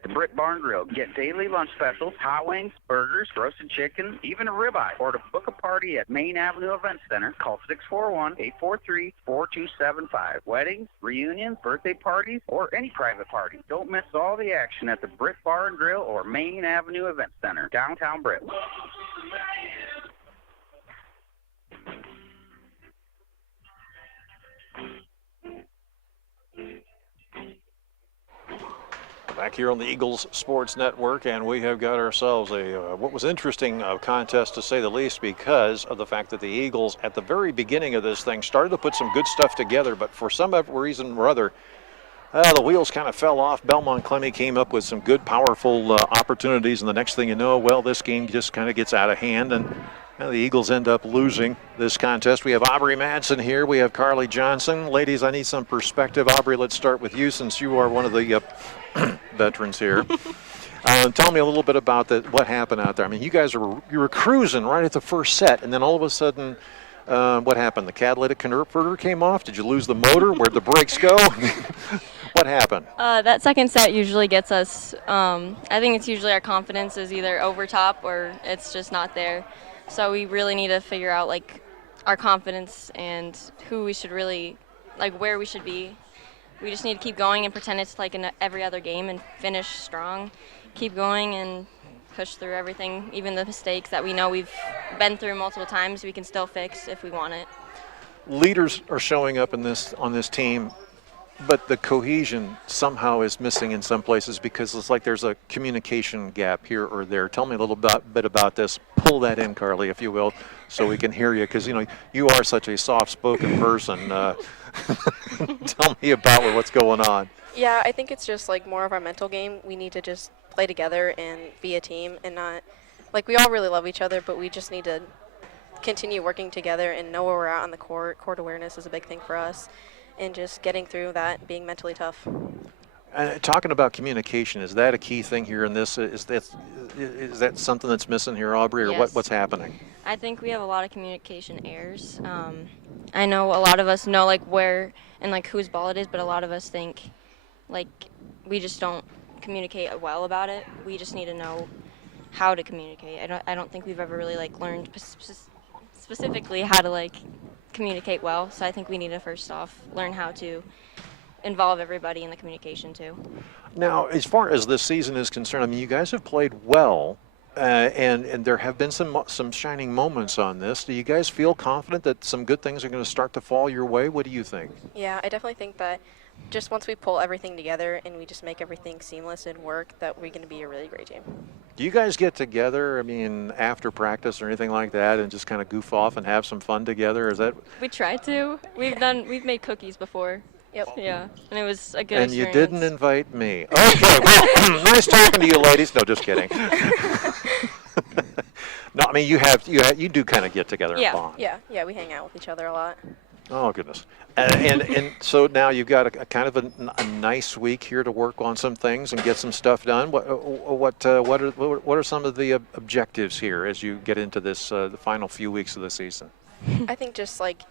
The Britt Bar and Grill. Get daily lunch specials, hot wings, burgers, roasted chicken, even a ribeye. Or to book a party at Main Avenue Event Center, call 641-843-4275. Weddings, reunions, birthday parties, or any private party. Don't miss all the action at the Britt Bar and Grill or Main Avenue Event Center, downtown Britt. Back here on the Eagles Sports Network, and we have got ourselves a what was interesting contest, to say the least, because of the fact that the Eagles at the very beginning of this thing started to put some good stuff together, but for some reason or other, the wheels kind of fell off. Belmont Clemmy came up with some good, powerful opportunities, and the next thing you know, well, this game just kind of gets out of hand, and the Eagles end up losing this contest. We have Aubrey Madsen here. We have Carly Johnson. Ladies, I need some perspective. Aubrey, let's start with you since you are one of the veterans here. Tell me a little bit about what happened out there. I mean, you were cruising right at the first set, and then all of a sudden, what happened? The catalytic converter came off? Did you lose the motor? Where'd the brakes go? What happened? That second set usually gets us, I think it's usually our confidence is either over top or it's just not there. So we really need to figure out, like, our confidence and who we should really, like, where we should be. We just need to keep going and pretend it's like in every other game and finish strong. Keep going and push through everything, even the mistakes that we know we've been through multiple times, we can still fix if we want it. Leaders are showing up on this team But the cohesion somehow is missing in some places because it's like there's a communication gap here or there. Tell me a little bit about this. Pull that in, Carly, if you will, so we can hear you, because you are such a soft-spoken person. Tell me about what's going on. Yeah, I think it's just like more of our mental game. We need to just play together and be a team, and not like we all really love each other, but we just need to continue working together and know where we're at on the court. Court awareness is a big thing for us, and just getting through that, being mentally tough. And talking about communication, is that a key thing here in this? Is that something that's missing here, Aubrey, or Yes. what's happening? I think we have a lot of communication errors. I know a lot of us know like where and like whose ball it is, but a lot of us think like we just don't communicate well about it. We just need to know how to communicate. I don't think we've ever really like learned specifically how to like communicate well. So I think we need to first off learn how to involve everybody in the communication too. Now, as far as this season is concerned, I mean, you guys have played well, and there have been some shining moments on this. Do you guys feel confident that some good things are going to start to fall your way? What do you think? Yeah, I definitely think that just once we pull everything together and we just make everything seamless and work, that we're going to be a really great team. Do you guys get together, I mean, after practice or anything like that, and just kind of goof off and have some fun together? Is that? We try to. We've made cookies before. Yep. Yeah, and it was a good And experience. you didn't invite me. Okay, well, nice talking to you, ladies. No, just kidding. No, I mean, you do kind of get together and bond. Yeah, we hang out with each other a lot. Oh goodness, and so now you've got a kind of a nice week here to work on some things and get some stuff done. What are some of the objectives here as you get into this the final few weeks of the season? I think just like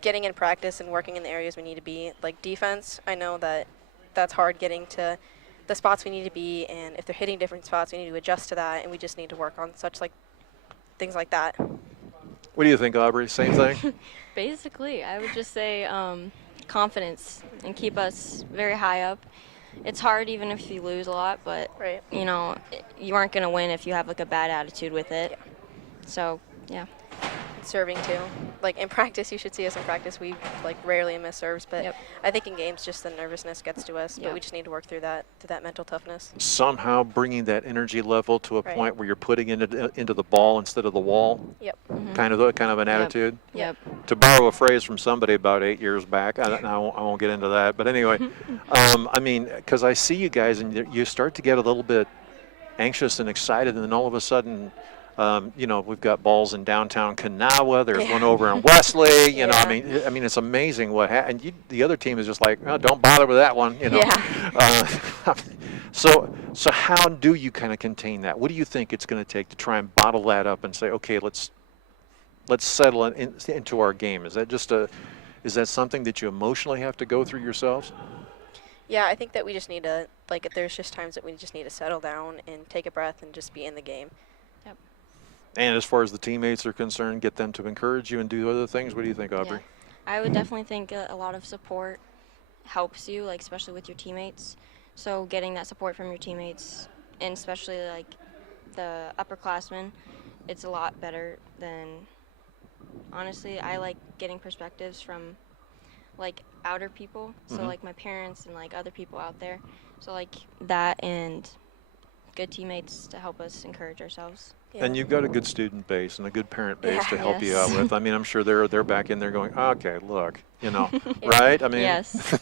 getting in practice and working in the areas we need to be, like defense. I know that that's hard, getting to the spots we need to be, and if they're hitting different spots, we need to adjust to that, and we just need to work on such like things like that. What do you think, Aubrey? Same thing? Basically, I would just say confidence and keep us very high up. It's hard even if you lose a lot, but you aren't going to win if you have like a bad attitude with it. Yeah. So, yeah. Serving too. Like in practice, you should see us in practice. We like rarely miss serves, but I think in games just the nervousness gets to us. But we just need to work through that mental toughness. Somehow bringing that energy level to a point where you're putting it into the ball instead of the wall. Yep. Mm-hmm. Kind of an attitude. Yep. To borrow a phrase from somebody about 8 years back, I won't get into that. But anyway, I mean, because I see you guys and you start to get a little bit anxious and excited, and then all of a sudden. We've got balls in downtown Kanawha. There's one over in Wesley. You know, I mean, it's amazing what happened. And the other team is just like, oh, don't bother with that one. You know. Yeah. So how do you kind of contain that? What do you think it's going to take to try and bottle that up and say, okay, let's settle into our game? Is that something that you emotionally have to go through yourselves? Yeah, I think that we just need to there's just times that we just need to settle down and take a breath and just be in the game. And as far as the teammates are concerned, get them to encourage you and do other things. What do you think, Aubrey? Yeah. I would definitely think a lot of support helps you, like especially with your teammates. So getting that support from your teammates, and especially like the upperclassmen, it's a lot better than. Honestly, I like getting perspectives from like outer people. So like my parents and like other people out there. So like that and good teammates to help us encourage ourselves. Yeah. And you've got a good student base and a good parent base to help you out with. I mean, I'm sure they're back in there going, okay, look, right? I mean, yes.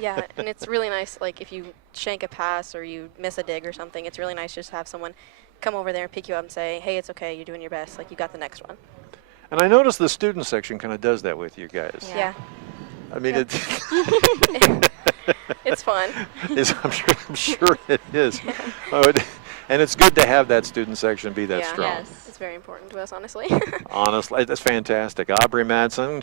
Yeah, and it's really nice, like if you shank a pass or you miss a dig or something, it's really nice just to have someone come over there and pick you up and say, hey, it's okay, you're doing your best, like you got the next one. And I noticed the student section kind of does that with you guys. Yeah. I mean, it's fun. I'm sure it is. And it's good to have that student section be that strong. Yes, it's very important to us, honestly. Honestly, that's fantastic. Aubrey Madsen,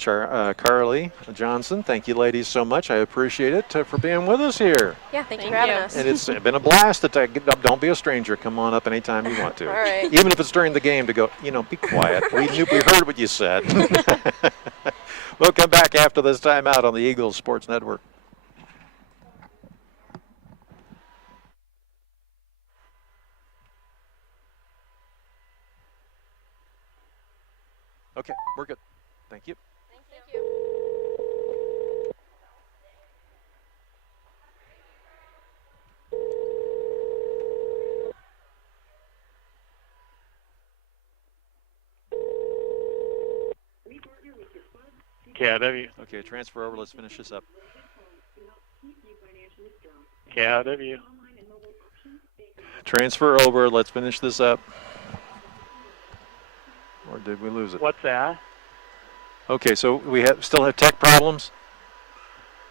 Carly Johnson, thank you ladies so much. I appreciate it for being with us here. Yeah, thank you for having us. And it's been a blast to get up. Don't be a stranger. Come on up anytime you want to. All right. Even if it's during the game to go, be quiet. We heard what you said. We'll come back after this timeout on the Eagles Sports Network. Okay, we're good. Thank you. Thank you. KIW. Okay, transfer over. Let's finish this up. KIW. Transfer over. Let's finish this up. Or did we lose it? What's that? Okay, so we still have tech problems?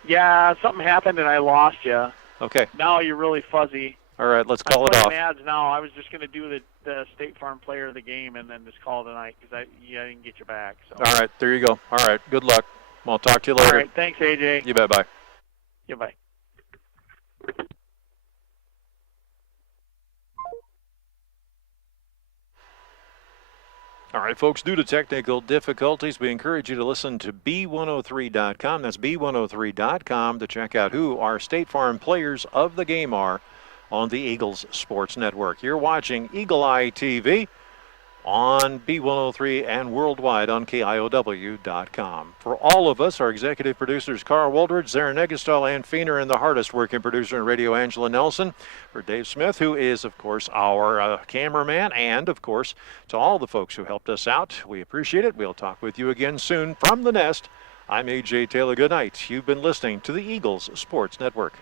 Yeah, something happened and I lost you. Okay. Now you're really fuzzy. All right, let's call I'm it off. putting ads now. I was just going to do the State Farm player of the game and then just call it a night because I didn't get you back. So. All right, there you go. All right, good luck. I'll talk to you later. All right, thanks, AJ. You bet, bye. Yeah, bye. All right, folks, due to technical difficulties, we encourage you to listen to B103.com. That's B103.com to check out who our State Farm players of the game are on the Eagles Sports Network. You're watching Eagle Eye TV on B103 and worldwide on KIOW.com. For all of us, our executive producers, Carl Waldridge, Zarin Negestal, Ann Feener, and the hardest working producer in radio, Angela Nelson. For Dave Smith, who is, of course, our cameraman, and, of course, to all the folks who helped us out. We appreciate it. We'll talk with you again soon from the Nest. I'm A.J. Taylor. Good night. You've been listening to the Eagles Sports Network.